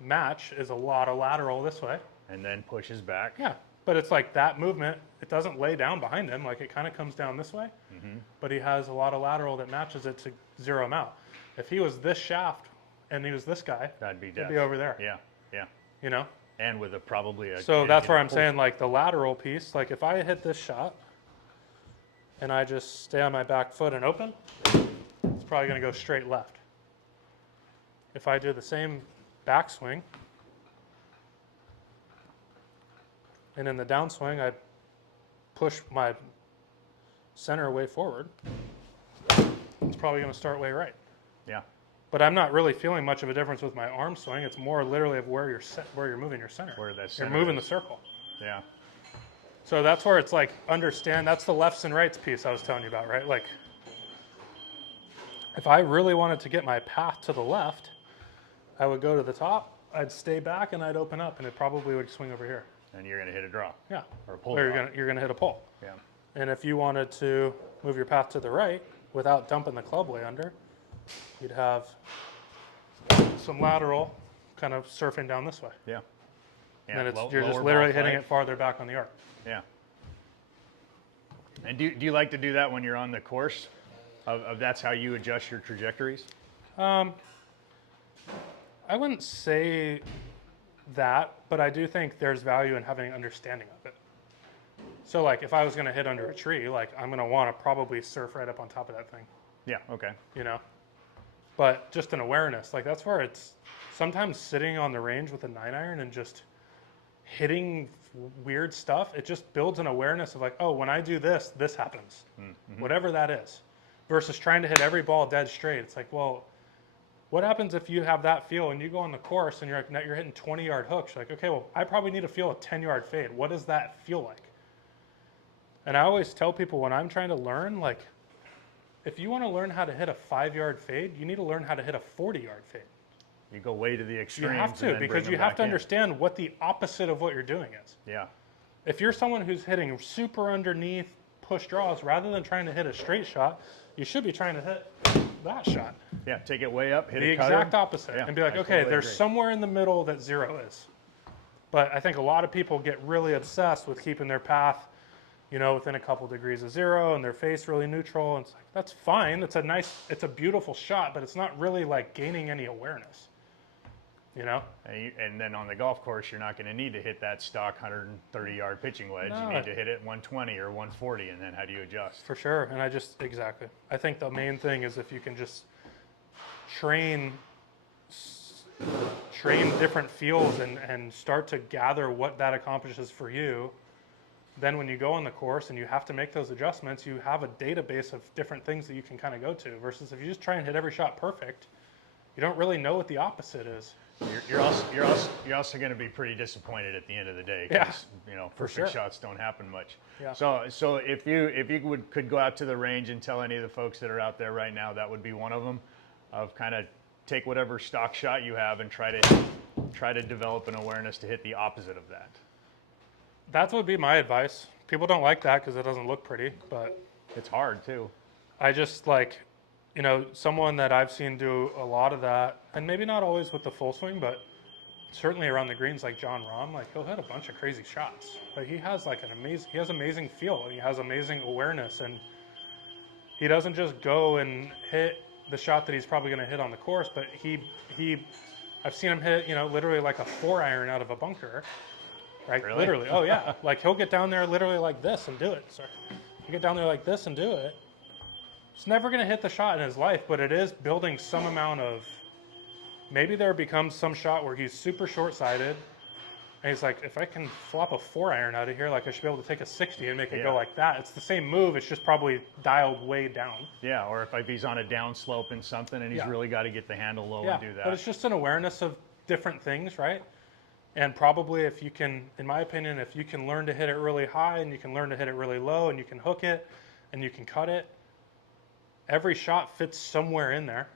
match is a lot of lateral this way. And then pushes back. Yeah, but it's like that movement, it doesn't lay down behind him, like it kind of comes down this way, but he has a lot of lateral that matches it to zero him out. If he was this shaft and he was this guy, That'd be he'd death. be over there, Yeah, yeah. you know? And with probably a. So that's where I'm pull- saying, like, the lateral piece, like if I hit this shot and I just stay on my back foot and open, it's probably going to go straight left. If I do the same backswing, and in the downswing, I push my center way forward, it's probably going to start way right. Yeah. But I'm not really feeling much of a difference with my arm swing. It's more literally of where you're moving your center. Where that You're center moving is. the circle. Yeah. So that's where it's like, understand, that's the lefts and rights piece I was telling you about, right? Like, if I really wanted to get my path to the left, I would go to the top, I'd stay back, and I'd open up, and it probably would swing over here. And you're going to hit a draw. Yeah. Or a pull Or draw. you're gonna hit a pull. Yeah. And if you wanted to move your path to the right without dumping the club way under, you'd have some lateral kind of surfing down this way. Yeah. And then low- you're just lower literally ball hitting flight. it farther back on the arc. Yeah. And do you like to do that when you're on the course? Of that's how you adjust your trajectories? I wouldn't say that, but I do think there's value in having an understanding of it. So like if I was going to hit under a tree, like I'm going to want to probably surf right up on top of that thing, Yeah, okay. you know? But just an awareness, like that's where it's sometimes sitting on the range with a 9-iron and just hitting weird stuff, it just builds an awareness of like, oh, when I do this, this happens, whatever that is, versus trying to hit every ball dead straight. It's like, well, what happens if you have that feel and you go on the course and you're like, you're hitting 20-yard hooks? You're like, okay, well, I probably need to feel a 10-yard fade. What does that feel like? And I always tell people when I'm trying to learn, like, if you want to learn how to hit a 5-yard fade, you need to learn how to hit a 40-yard fade. You go way to the You extremes. have and to, then because bring you them have back to in. understand what the opposite of what you're doing is. Yeah. If you're someone who's hitting super underneath push draws, rather than trying to hit a straight shot, you should be trying to hit that shot. Yeah, take it way up, hit The a cutter. exact opposite. Yeah, And be like, I okay, totally there's agree. somewhere in the middle that zero is. But I think a lot of people get really obsessed with keeping their path, you know, within a couple degrees of zero and their face really neutral. And it's like, that's fine. It's a beautiful shot, but it's not really like gaining any awareness, you know? And then on the golf course, you're not going to need to hit that stock 130-yard pitching wedge. No. You need to hit it 120 or 140, and then how do you adjust? For sure. And exactly. I think the main thing is if you can just train different fields and start to gather what that accomplishes for you, then when you go on the course and you have to make those adjustments, you have a database of different things that you can kind of go to, versus if you just try and hit every shot perfect, you don't really know what the opposite is. You're also going to be pretty disappointed at the end of the day, Yeah, because you know for perfect sure. shots don't happen much. Yeah. So if you could go out to the range and tell any of the folks that are out there right now, that would be one of them, of kind of take whatever stock shot you have and try to develop an awareness to hit the opposite of that. That would be my advice. People don't like that because it doesn't look pretty, but It's hard too. I just like, you know, someone that I've seen do a lot of that, and maybe not always with the full swing, but certainly around the greens, like John Rahm, like he'll hit a bunch of crazy shots. Like he has like he has amazing feel, and he has amazing awareness, and he doesn't just go and hit the shot that he's probably going to hit on the course, but I've seen him hit, you know, literally like a 4-iron out of a bunker, right? Really? Literally. Oh yeah. Like he'll get down there literally like this and do it. Sorry. You get down there like this and do it. He's never going to hit the shot in his life, but it is building some amount of. Maybe there becomes some shot where he's super short-sighted, and he's like, if I can flop a 4-iron out of here, like I should be able to take a 60 and make it go like that. It's the same move. It's just probably dialed way down. Yeah, or if he's on a downslope in something and he's really got to get the handle low and do that. But it's just an awareness of different things, right? And probably if you can, in my opinion, if you can learn to hit it really high and you can learn to hit it really low and you can hook it and you can cut it, every shot fits somewhere in there.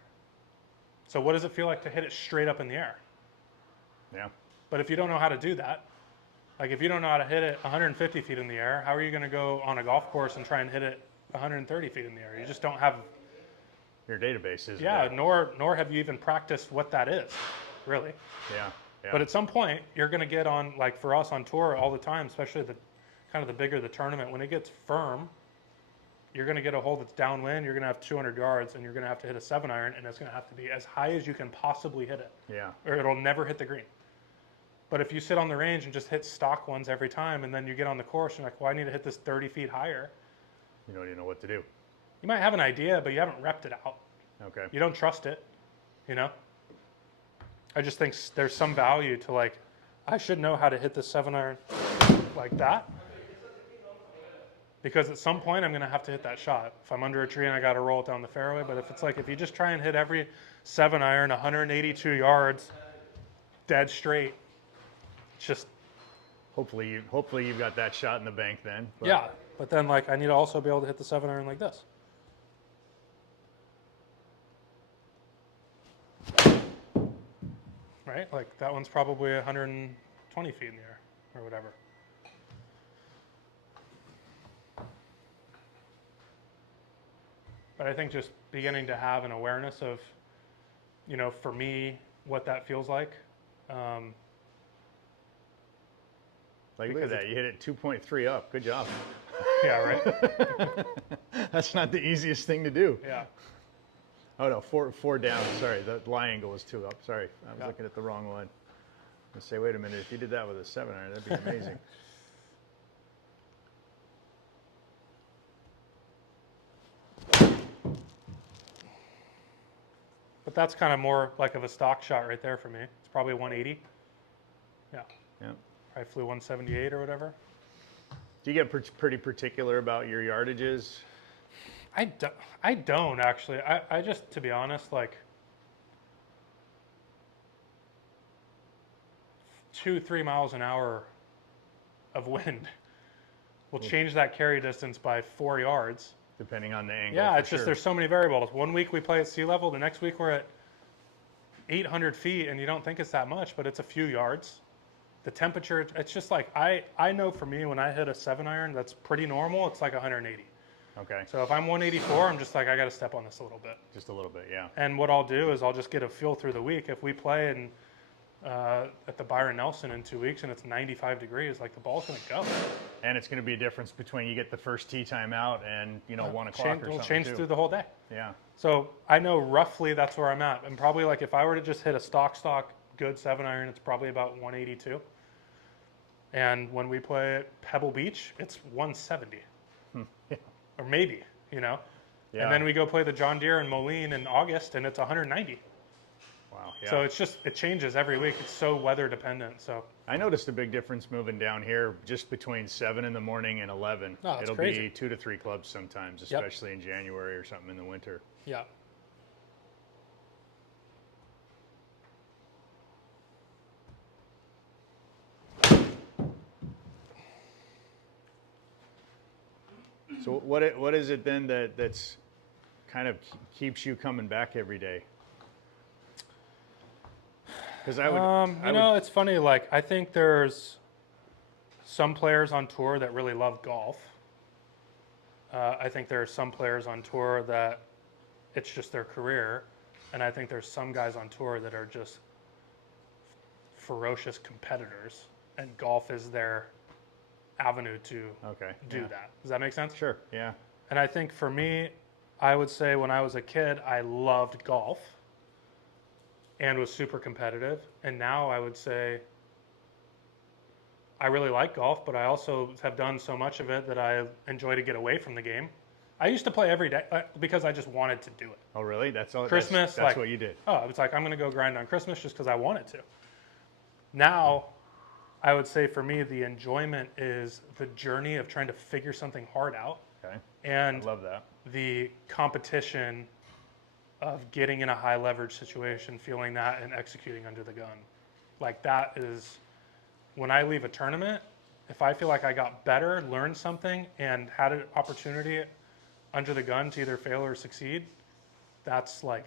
So what does it feel like to hit it straight up in the air? Yeah. But if you don't know how to do that, like if you don't know how to hit it 150 feet in the air, how are you going to go on a golf course and try and hit it 130 feet in the air? You just don't have your database is nor have you even practiced what that is, really. Yeah. But at some point, you're going to get on, like for us on tour all the time, especially the kind of the bigger the tournament, when it gets firm, you're going to get a hole that's downwind, you're going to have 200 yards, and you're going to have to hit a 7-iron, and it's going to have to be as high as you can possibly hit it. Yeah. Or it'll never hit the green. But if you sit on the range and just hit stock ones every time, and then you get on the course, and you're like, well, I need to hit this 30 feet higher. You don't even know what to do. You might have an idea, but you haven't repped it out. Okay. You don't trust it, you know? I just think there's some value to like, I should know how to hit the 7-iron like that. Because at some point I'm going to have to hit that shot. If I'm under a tree and I got to roll it down the fairway. But if it's like, if you just try and hit every 7-iron 182 yards dead straight, it's just. Hopefully you've got that shot in the bank then. But. Yeah. But then like I need to also be able to hit the 7-iron like this. Right? Like that one's probably 120 feet in the air or whatever. But I think just beginning to have an awareness of, you know, for me, what that feels like. Like, look at that. You hit it 2.3 up. Good job. Yeah, right? That's not the easiest thing to do. Yeah. Oh, no, four down. Sorry, the lie angle was 2 up. Sorry, I was looking at the wrong one. I say, wait a minute, if you did that with a 7-iron, that'd be amazing. But that's kind of more like of a stock shot right there for me. It's probably 180. Yeah. Yeah. I flew 178 or whatever. Do you get pretty particular about your yardages? I don't actually. I just, to be honest, like 2-3 miles an hour of wind will change that carry distance by 4 yards. Depending on the angle. Yeah, it's just there's so many variables. One week we play at sea level, the next week we're at 800 feet, and you don't think it's that much, but it's a few yards. The temperature, it's just like, I know for me, when I hit a 7-iron, that's pretty normal, it's like 180. Okay. So if I'm 184, I'm just like, I got to step on this a little bit. Just a little bit, yeah. And what I'll do is I'll just get a feel through the week. If we play in, at the Byron Nelson in 2 weeks and it's 95 degrees, like the ball's going to go. And it's going to be a difference between you get the first tee time out and, 1 o'clock or something. It'll change through the whole day. Yeah. So I know roughly that's where I'm at. And probably like if I were to just hit a stock good 7-iron, it's probably about 182. And when we play at Pebble Beach, it's 170. Yeah. Or maybe, Yeah. Yeah. And then we go play the John Deere in Moline in August, and it's 190. Wow. Yeah. So it changes every week. It's so weather dependent. So I noticed a big difference moving down here just between 7 in the morning and 11. Oh, it's It'll crazy. be 2 to 3 clubs sometimes, especially in January or something in the winter. yeah. So what is it then that's kind of keeps you coming back every day? Because it's funny. Like I think there's some players on tour that really love golf. I think there are some players on tour that it's just their career, and I think there's some guys on tour that are just ferocious competitors, and golf is their avenue to do that. Does that make sense? Sure. Yeah. And I think for me, I would say when I was a kid, I loved golf and was super competitive. And now I would say I really like golf, but I also have done so much of it that I enjoy to get away from the game. I used to play every day because I just wanted to do it. Oh, really? That's all. Christmas, That's what you did. Oh, I was like, I'm going to go grind on Christmas just because I wanted to. Now, I would say for me, the enjoyment is the journey of trying to figure something hard out, Okay. and I love that. the competition of getting in a high leverage situation, feeling that, and executing under the gun. Like that is, when I leave a tournament, if I feel like I got better, learned something, and had an opportunity under the gun to either fail or succeed, that's like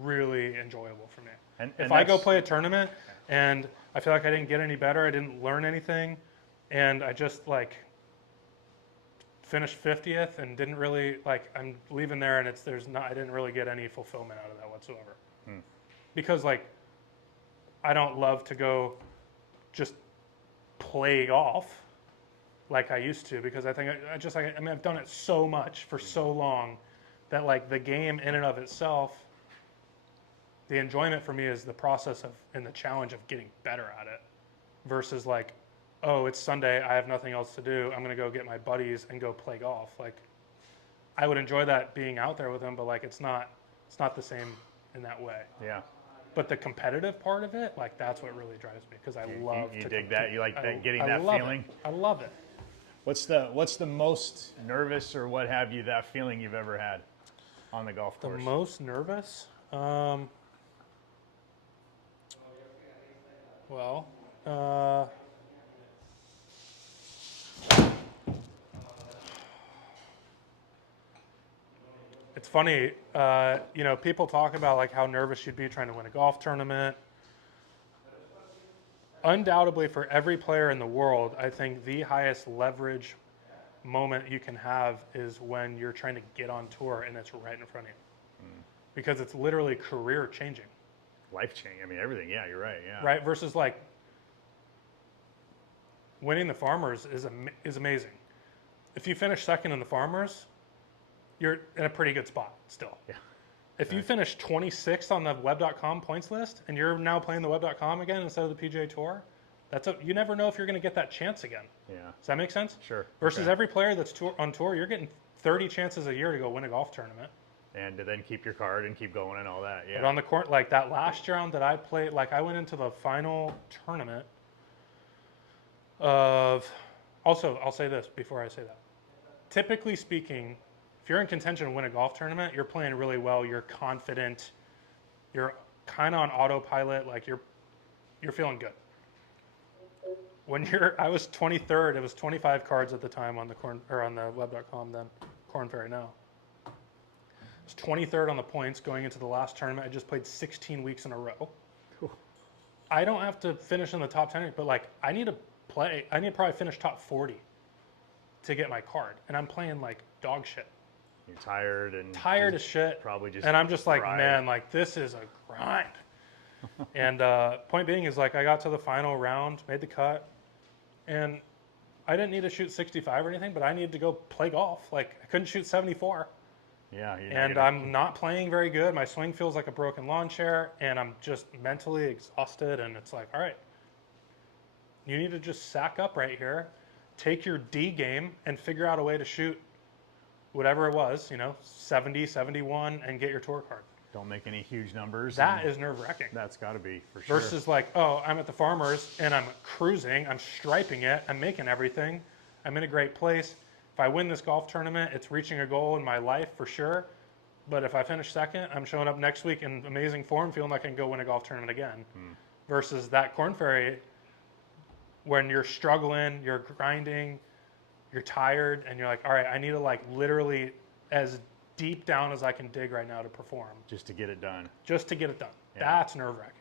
really enjoyable for me. And If I go that's- play a tournament and I feel like I didn't get any better, I didn't learn anything, and I just like finished 50th and didn't really like, I'm leaving there and I didn't really get any fulfillment out of that whatsoever. Because like, I don't love to go just play golf like I used to, because I think I've done it so much for so long that like the game in and of itself, the enjoyment for me is the process of and the challenge of getting better at it, versus like, oh, it's Sunday, I have nothing else to do, I'm gonna go get my buddies and go play golf. Like, I would enjoy that being out there with them, but like it's not the same in that way. Yeah. But the competitive part of it, like that's what really drives me, because I love You to dig that? You like that, getting that love feeling? It. I love it. What's the most nervous or what have you, that feeling you've ever had on the golf The course? most nervous? Well, it's funny, people talk about like how nervous you'd be trying to win a golf tournament. Undoubtedly, for every player in the world, I think the highest leverage moment you can have is when you're trying to get on tour and it's right in front of you. Because it's literally career changing. Life change. I mean, everything. Yeah, you're right. Yeah. Right? Versus like winning the Farmers is amazing. If you finish second in the Farmers, you're in a pretty good spot still. Yeah. If you finish 26th on the web.com points list and you're now playing the web.com again instead of the PGA Tour, you never know if you're going to get that chance again. Yeah. Does that make sense? Sure. Versus Okay. every player that's on tour, you're getting 30 chances a year to go win a golf tournament. And to then keep your card and keep going and all that. Yeah. But on the court, like that last round that I played, like I went into the final tournament of, also, I'll say this before I say that. Typically speaking, if you're in contention to win a golf tournament, you're playing really well, you're confident, you're kind of on autopilot, like you're feeling good. I was 23rd, it was 25 cards at the time on the web.com then, Corn Ferry now. I was 23rd on the points going into the last tournament. I just played 16 weeks in a row. Cool. I don't have to finish in the top 10, but like I need to probably finish top 40 to get my card. And I'm playing like dog shit. You're tired and Tired as shit. Probably just. And I'm just like, fried. man, like this is a grind. And point being is like I got to the final round, made the cut, and I didn't need to shoot 65 or anything, but I needed to go play golf. Like I couldn't shoot 74. Yeah. And I'm not playing very good. My swing feels like a broken lawn chair, and I'm just mentally exhausted. And it's like, all right, you need to just sack up right here, take your D game, and figure out a way to shoot whatever it was, 70, 71, and get your tour card. Don't make any huge numbers. That is nerve-wracking. That's got to be for sure. Versus like, oh, I'm at the Farmers, and I'm cruising, I'm striping it, I'm making everything, I'm in a great place. If I win this golf tournament, it's reaching a goal in my life for sure. But if I finish second, I'm showing up next week in amazing form, feeling like I can go win a golf tournament again. Versus that Corn Ferry, when you're struggling, you're grinding, you're tired, and you're like, all right, I need to like literally as deep down as I can dig right now to perform. Just to get it done. Just to get it done. Yeah. That's nerve-wracking.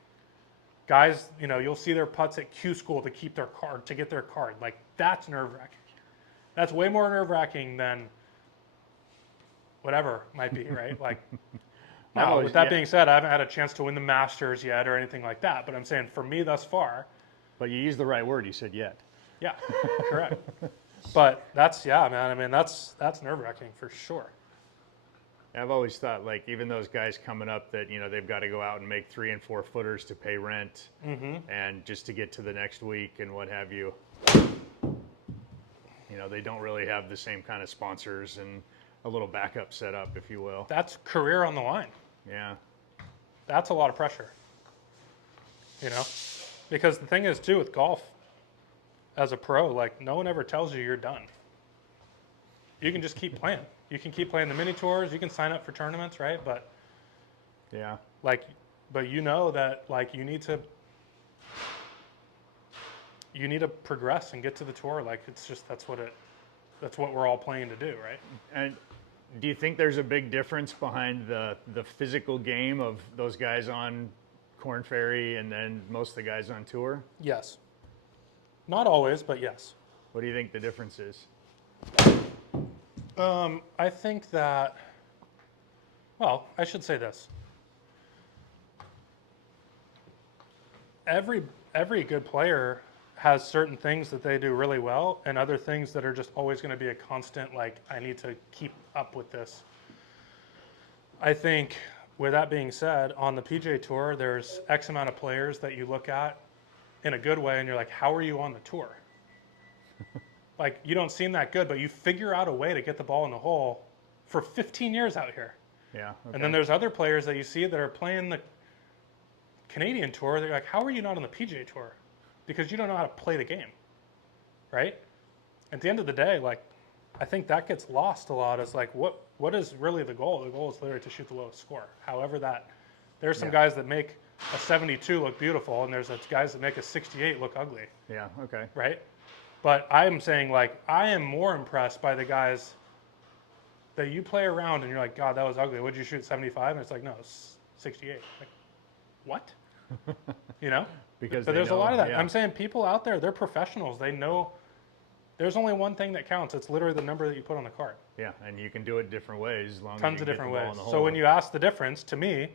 Guys, you'll see their putts at Q school to keep their card, to get their card. Like, that's nerve-wracking. That's way more nerve-wracking than whatever might be, right? Like, now, with that being said, I haven't had a chance to win the Masters yet or anything like that, but I'm saying for me thus far. But you used the right word. You said yet. Yeah, correct. But that's nerve-wracking for sure. I've always thought, like, even those guys coming up that, they've got to go out and make 3 and 4 footers to pay rent and just to get to the next week and what have you. They don't really have the same kind of sponsors and a little backup setup, if you will. That's career on the line. Yeah. That's a lot of pressure. You know? Because the thing is, too, with golf, as a pro, like, no one ever tells you you're done. You can just keep playing. You can keep playing the mini tours. You can sign up for tournaments, right? But, Yeah. like, but you know that, like, you need to progress and get to the tour. Like, it's just, that's what we're all playing to do, right? And do you think there's a big difference behind the physical game of those guys on Korn Ferry and then most of the guys on tour? Yes. Not always, but yes. What do you think the difference is? I think that, well, I should say this. Every good player has certain things that they do really well and other things that are just always going to be a constant, like, I need to keep up with this. I think, with that being said, on the PGA Tour, there's X amount of players that you look at in a good way and you're like, how are you on the tour? Like, you don't seem that good, but you figure out a way to get the ball in the hole for 15 years out here. Yeah. Okay. And then there's other players that you see that are playing the Canadian Tour. They're like, how are you not on the PGA Tour? Because you don't know how to play the game, right? At the end of the day, like, I think that gets lost a lot. Is like, what is really the goal? The goal is literally to shoot the lowest score. However, there's some guys that make a 72 look beautiful, and there's guys that make a 68 look ugly, Yeah. Okay. right? But I'm saying, like, I am more impressed by the guys that you play around and you're like, God, that was ugly. What'd you shoot, 75? And it's like, no, it's 68. Like, what? You know? Because But they there's a know, lot of that. yeah. I'm saying people out there, they're professionals. They know there's only one thing that counts. It's literally the number that you put on the card. Yeah, and you can do it different ways as long as Tons you of can different get the ball ways. in the hole. So when you ask the difference, to me,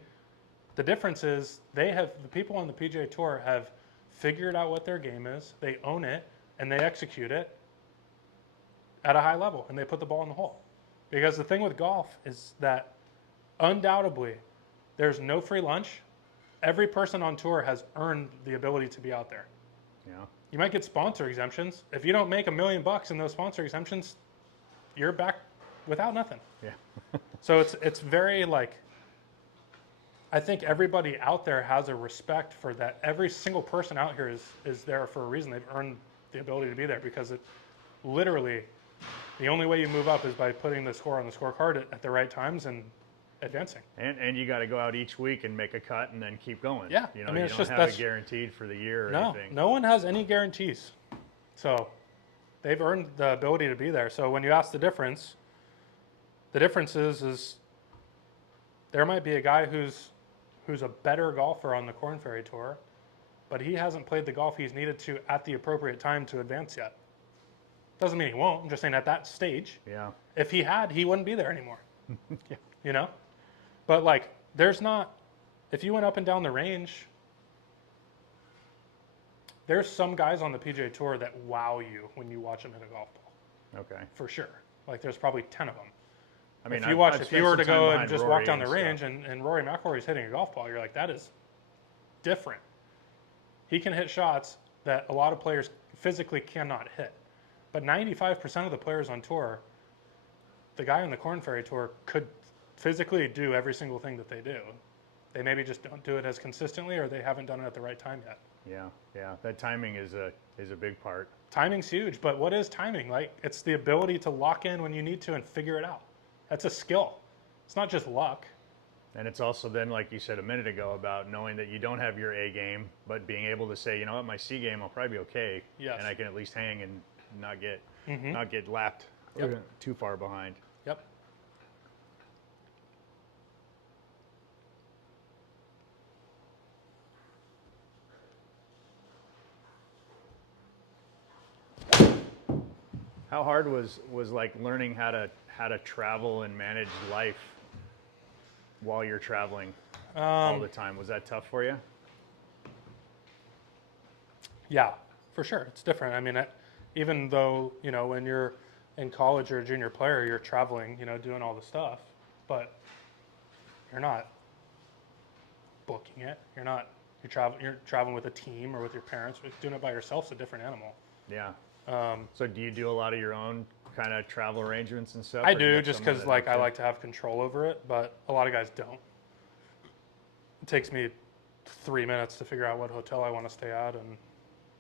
the difference is the people on the PGA Tour have figured out what their game is. They own it and they execute it at a high level and they put the ball in the hole. Because the thing with golf is that undoubtedly there's no free lunch. Every person on tour has earned the ability to be out there. Yeah. You might get sponsor exemptions. If you don't make $1 million in those sponsor exemptions, you're back without nothing. Yeah. So it's very, like, I think everybody out there has a respect for that. Every single person out here is there for a reason. They've earned the ability to be there because it literally, the only way you move up is by putting the score on the scorecard at the right times and advancing. And you got to go out each week and make a cut and then keep going. Yeah, You know, I mean, you it's don't just have that's it guaranteed for the year or no, anything. no one has any guarantees. So they've earned the ability to be there. So when you ask the difference is there might be a guy who's a better golfer on the Korn Ferry Tour, but he hasn't played the golf he's needed to at the appropriate time to advance yet. Doesn't mean he won't. I'm just saying at that stage, Yeah. if he had, he wouldn't be there anymore. Yeah. You know? But, like, if you went up and down the range, there's some guys on the PGA Tour that wow you when you watch them hit a golf ball, Okay. for sure. Like, there's probably 10 of them. I mean, If you I've if spent you were some to time go and behind just Rory walk down the and range stuff. and Rory McIlroy's hitting a golf ball, you're like, that is different. He can hit shots that a lot of players physically cannot hit. But 95% of the players on tour, the guy on the Korn Ferry Tour could physically do every single thing that they do. They maybe just don't do it as consistently or they haven't done it at the right time yet. Yeah. That timing is a big part. Timing's huge, but what is timing? Like, it's the ability to lock in when you need to and figure it out. That's a skill. It's not just luck. And it's also then, like you said a minute ago, about knowing that you don't have your A game, but being able to say, you know what, my C game, I'll probably be okay. Yes. And I can at least hang and not get lapped Yep. too far behind. Yep. How hard was like learning how to travel and manage life while you're traveling all the time? Was that tough for you? Yeah, for sure. It's different. I mean, even though, you know, when you're in college or a junior player, you're traveling, you know, doing all the stuff, but you're not booking it. You're traveling with a team or with your parents. Doing it by yourself is a different animal. Yeah. So do you do a lot of your own kind of travel arrangements and stuff? I or you do have just someone because that like I helps you? like to have control over it, but a lot of guys don't. It takes me 3 minutes to figure out what hotel I want to stay at and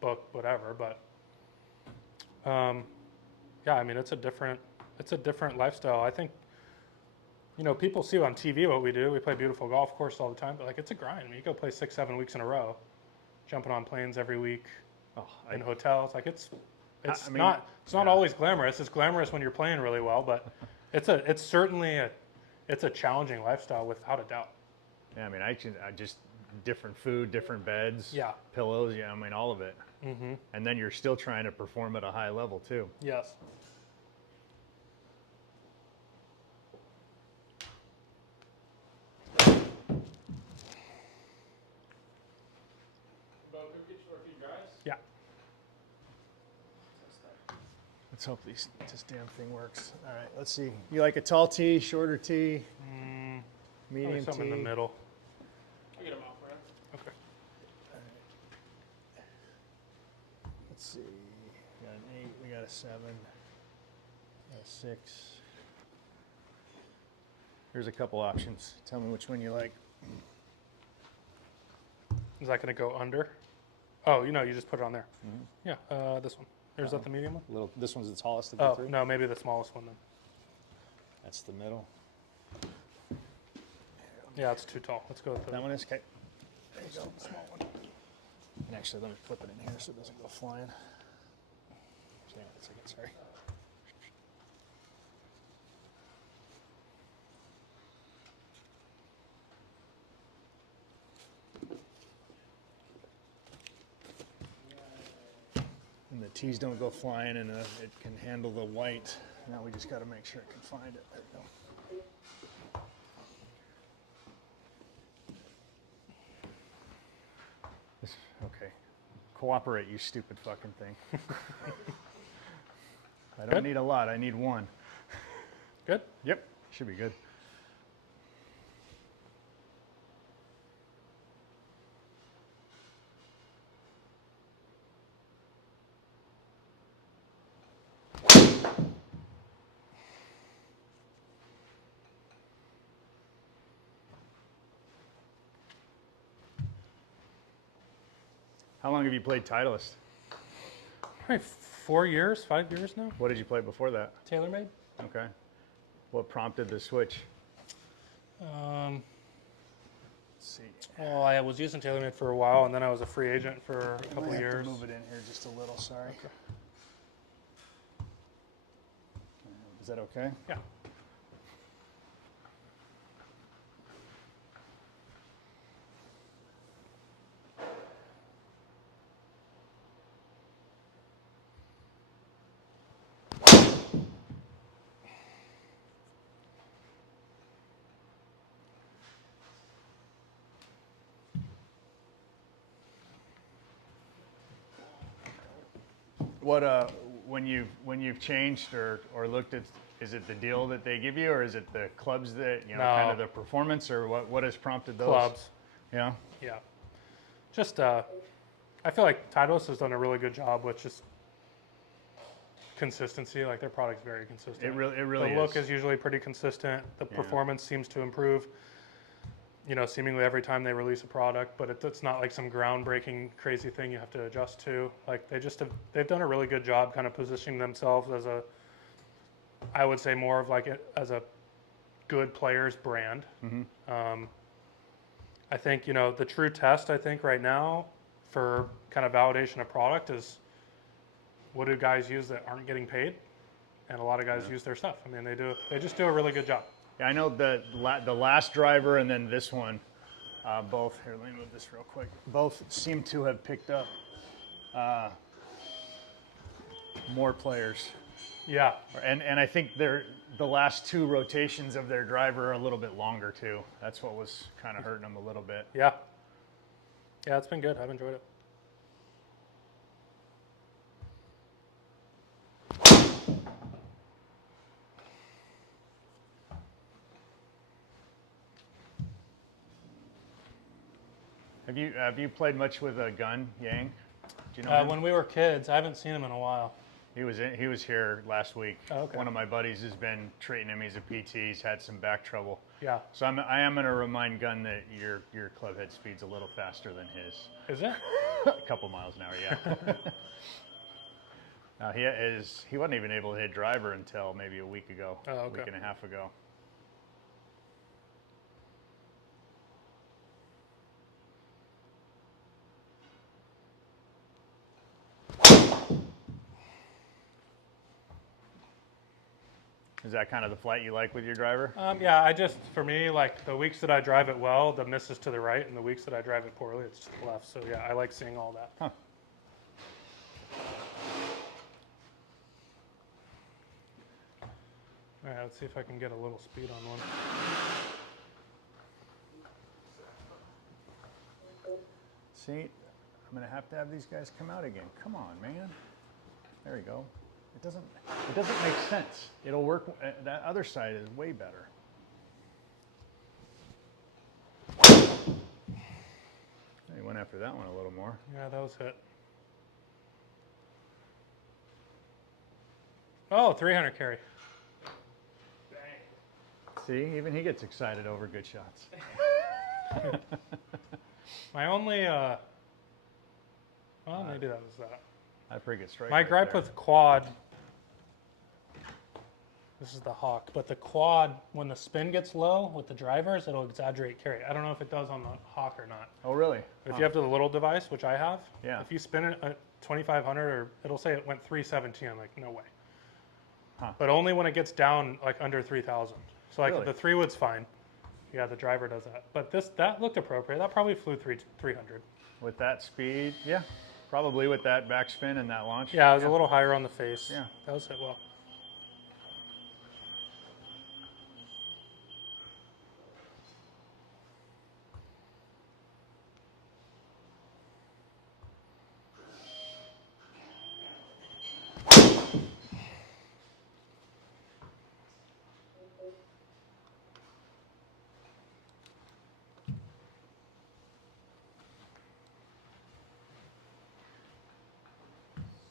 book whatever. But yeah, I mean it's a different lifestyle. I think people see on TV what we do. We play beautiful golf course all the time, but like it's a grind. I mean, you go play 6-7 weeks in a row, jumping on planes every week Oh, in hotels. Like it's I mean, not yeah. always glamorous. It's glamorous when you're playing really well, but it's certainly a challenging lifestyle without a doubt. Yeah, I mean, I just different food, different beds, Yeah. pillows. Yeah, I mean, all of it. Mm-hmm. And then you're still trying to perform at a high level too. Yes. Beau, could we get you a few dries? Yeah. Let's hope this damn thing works. All right, let's see. You like a tall tee, shorter tee, Probably medium something tee? in the middle. I'll get them out for you. Okay. Let's see. We got an 8, we got a 7, we got a 6. Here's a couple options. Tell me which one you like. Is that going to go under? Oh, you just put it on there. Yeah, this one. Is that the medium one? This one's the tallest of the Oh, three. no, maybe the smallest one then. That's the middle. Yeah, it's too tall. Let's go with That one is okay. There you go, small one. And actually, let me flip it in here so it doesn't go flying. Hang on a second, sorry. And the tees don't go flying, and it can handle the white. Now we just got to make sure it can find it. There we go. Okay. Cooperate, you stupid fucking thing. I don't Good? need a lot, I need one. Good? Yep, should be good. How long have you played Titleist? Probably 4 years, 5 years now. What did you play before that? TaylorMade. Okay. What prompted the switch? Let's see. Well, I was using TaylorMade for a while, and then I was a free agent for a couple I years. To move it in here just a little, sorry. Okay. Is that okay? Yeah. What when you've changed or looked at, is it the deal that they give you, or is it the clubs that kind of No. the performance, or what has prompted those? Clubs. Yeah. Yeah. Just, I feel like Titleist has done a really good job with just consistency. Like their product's very consistent. It really the look is usually pretty consistent. The performance seems to improve, seemingly every time they release a product, but it's not like some groundbreaking crazy thing you have to adjust to. Like they've done a really good job kind of positioning themselves as I would say more of like as a good players brand. I think, the true test, I think right now for kind of validation of product is what do guys use that aren't getting paid? And a lot of guys use their stuff. I mean, they just do a really good job. Yeah, I know the last driver and then this one, both, here, let me move this real quick, both seem to have picked up more players. Yeah. And I think the last 2 rotations of their driver are a little bit longer too. That's what was kind of hurting them a little bit. Yeah. Yeah, it's been good. I've enjoyed it. Have you played much with a gun, Yang? Do you know him? When we were kids, I haven't seen him in a while. He was here last week. Oh, okay. One of my buddies has been treating him. He's a PT. He's had some back trouble. Yeah. So I am going to remind Gunn that your club head speed's a little faster than his. Is it? A couple miles an hour, yeah. Now he wasn't even able to hit driver until maybe a week ago, Oh, okay. week and a half ago. Is that kind of the flight you like with your driver? Yeah, for me, like the weeks that I drive it well, the miss is to the right, and the weeks that I drive it poorly, it's to the left. So yeah, I like seeing all that. Huh. All right, let's see if I can get a little speed on one. See, I'm going to have these guys come out again. Come on, man. There you go. It doesn't make sense. It'll work. That other side is way better. He went after that one a little more. Yeah, that was hit. Oh, 300 carry. See, even he gets excited over good shots. My only, well, maybe that was that. That's a pretty good strike. My right gripe there. with quad, this is the Hawk, but the quad, when the spin gets low with the drivers, it'll exaggerate carry. I don't know if it does on the Hawk or not. Oh, really? If you have the little device, which I have, Yeah. if you spin it at 2,500, or it'll say it went 317, I'm like, no way. Huh. But only when it gets down like under 3,000. So like Really? the 3-wood's fine. Yeah, the driver does that. But that looked appropriate. That probably flew 300. With that speed, yeah. Probably with that backspin and that launch. Yeah, it was a little higher on the face. Yeah. That was hit well.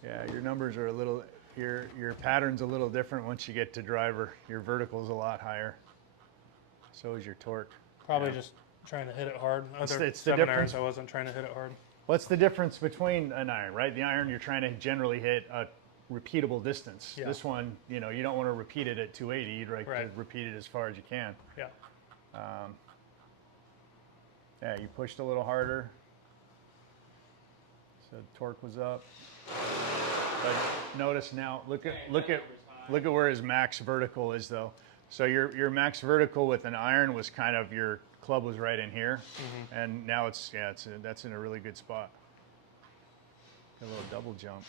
Yeah, your numbers are a little, your pattern's a little different once you get to driver. Your vertical's a lot higher. So is your torque. Probably Yeah. just trying to hit it hard. Other it's the 7 irons, difference. I wasn't trying to hit it hard. What's the difference between an iron, right? The iron, you're trying to generally hit a repeatable distance. Yeah. This one, you don't want to repeat it at 280. You'd like to Right. repeat it as far as you can. Yeah. Yeah, you pushed a little harder. So torque was up. But notice now, look at where his max vertical is though. So your max vertical with an iron was kind of, your club was right in here, and now that's in a really good spot. A little double jump.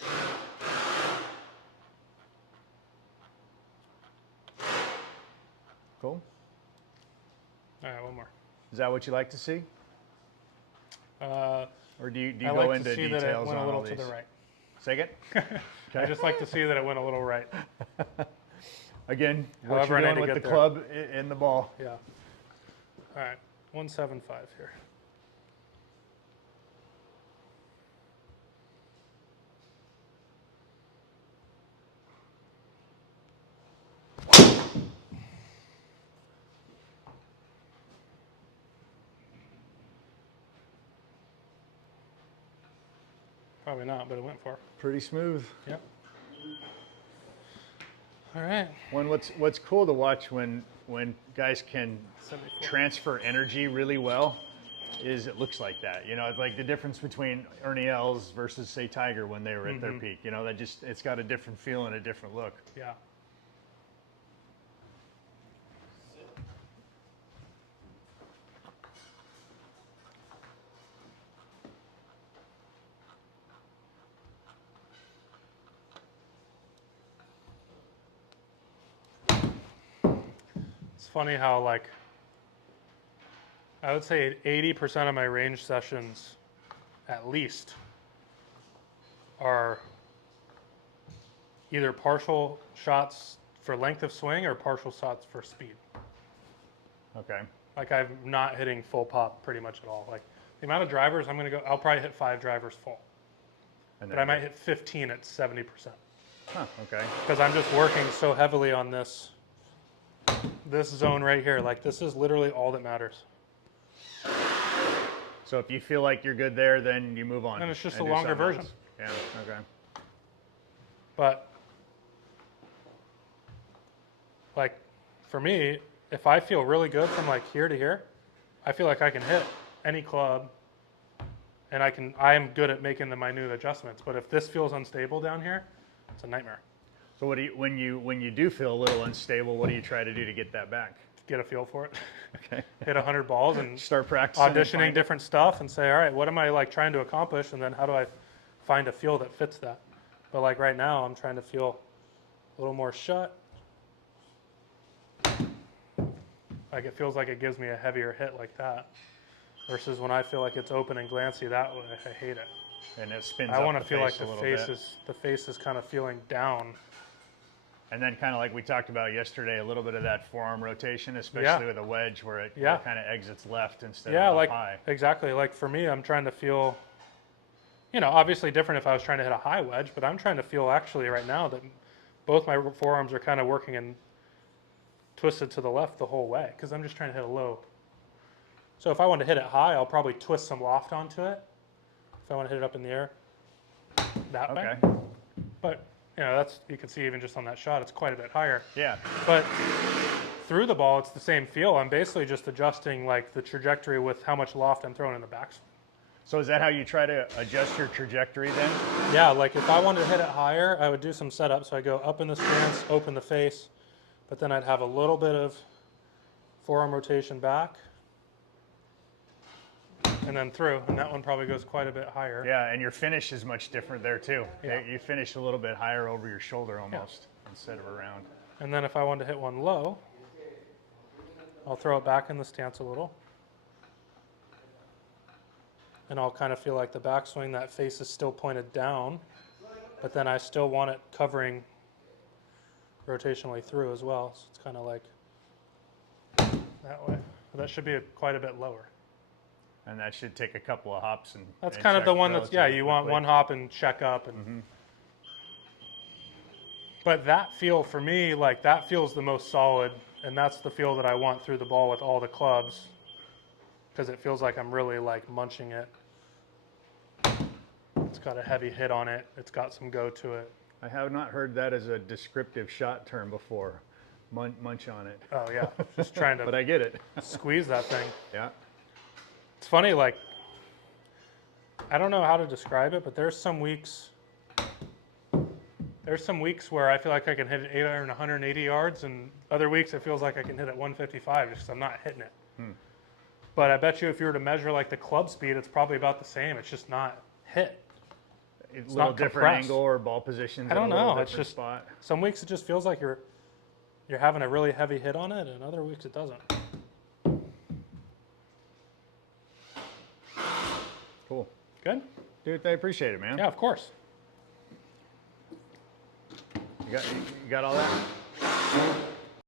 Cool. All right, one more. Is that what you like to see, or do you I go like to into see that it details went a on little all to these? the right. Say again. I just like to see that it went a little right. Again, what However I you're need doing to with the get there. club in the ball. Yeah. All right, 175 here. Probably not, but it went far. Pretty smooth. Yep. All right. What's cool to watch when guys can 74. transfer energy really well is it looks like that. It's like the difference between Ernie Els versus say Tiger when they were at their peak. It's got a different feel and a different look. Yeah. It's funny how, like, I would say 80% of my range sessions, at least, are either partial shots for length of swing or partial shots for speed. Okay. Like, I'm not hitting full pop pretty much at all. Like, the amount of drivers I'm going to go, I'll probably hit 5 drivers full. And But I might hit 15 at 70%. Huh, okay. because I'm just working so heavily on this zone right here. Like this is literally all that matters. So if you feel like you're good there, then you move on. And it's just and a do longer something version. else. Yeah, okay. But like for me, if I feel really good from like here to here, I feel like I can hit any club and I am good at making the minute adjustments. But if this feels unstable down here, it's a nightmare. So what do you, when you do feel a little unstable, what do you try to do to get that back? Get a feel for it. Okay. Hit 100 balls and Start practicing. and auditioning find it? different stuff and say, all right, what am I like trying to accomplish? And then how do I find a feel that fits that? But like right now, I'm trying to feel a little more shut. Like it feels like it gives me a heavier hit like that. Versus when I feel like it's open and glancy that way, I hate it. And it spins I up want the to feel like face a the little face bit. the face is kind of feeling down. And then kind of like we talked about yesterday, a little bit of that forearm rotation, especially with a wedge where it kind of exits left instead of up high. Exactly. Like for me, I'm trying to feel, obviously different if I was trying to hit a high wedge, but I'm trying to feel actually right now that both my forearms are kind of working and twisted to the left the whole way because I'm just trying to hit a low. So if I want to hit it high, I'll probably twist some loft onto it. If I want to hit it up in the air that way. But you can see even just on that shot, it's quite a bit higher. Yeah. But through the ball, it's the same feel. I'm basically just adjusting like the trajectory with how much loft I'm throwing in the backswing. So is that how you try to adjust your trajectory then? Yeah, like if I wanted to hit it higher, I would do some setup. So I go up in the stance, open the face, but then I'd have a little bit of forearm rotation back, and then through, and that one probably goes quite a bit higher. Yeah, and your finish is much different there too. Yeah. You finish a little bit higher over your shoulder almost instead of around. And then if I wanted to hit one low, I'll throw it back in the stance a little. And I'll kind of feel like the backswing, that face is still pointed down, but then I still want it covering rotationally through as well. So it's kind of like that way. That should be quite a bit lower. And that should take a couple of hops and That's kind of the one that's, relatively you want quickly. one hop and check up. And But that feel for me, like that feels the most solid, and that's the feel that I want through the ball with all the clubs, because it feels like I'm really like munching it. It's got a heavy hit on it. It's got some go to it. I have not heard that as a descriptive shot term before. Munch on it. Oh yeah, just trying But to I get it. squeeze that thing. Yeah. It's funny, like, I don't know how to describe it, but there's some weeks where I feel like I can hit it 8 iron 180 yards, and other weeks it feels like I can hit it 155 just 'cause I'm not hitting it. But I bet you if you were to measure like the club speed, it's probably about the same. It's just not hit. It's a little not different compressed. angle or ball positions. I don't in a little know. It's different just spot. some weeks it just feels like you're having a really heavy hit on it, and other weeks it doesn't. Cool. Good? Dude, I appreciate it, man. Yeah, of course. You got all that?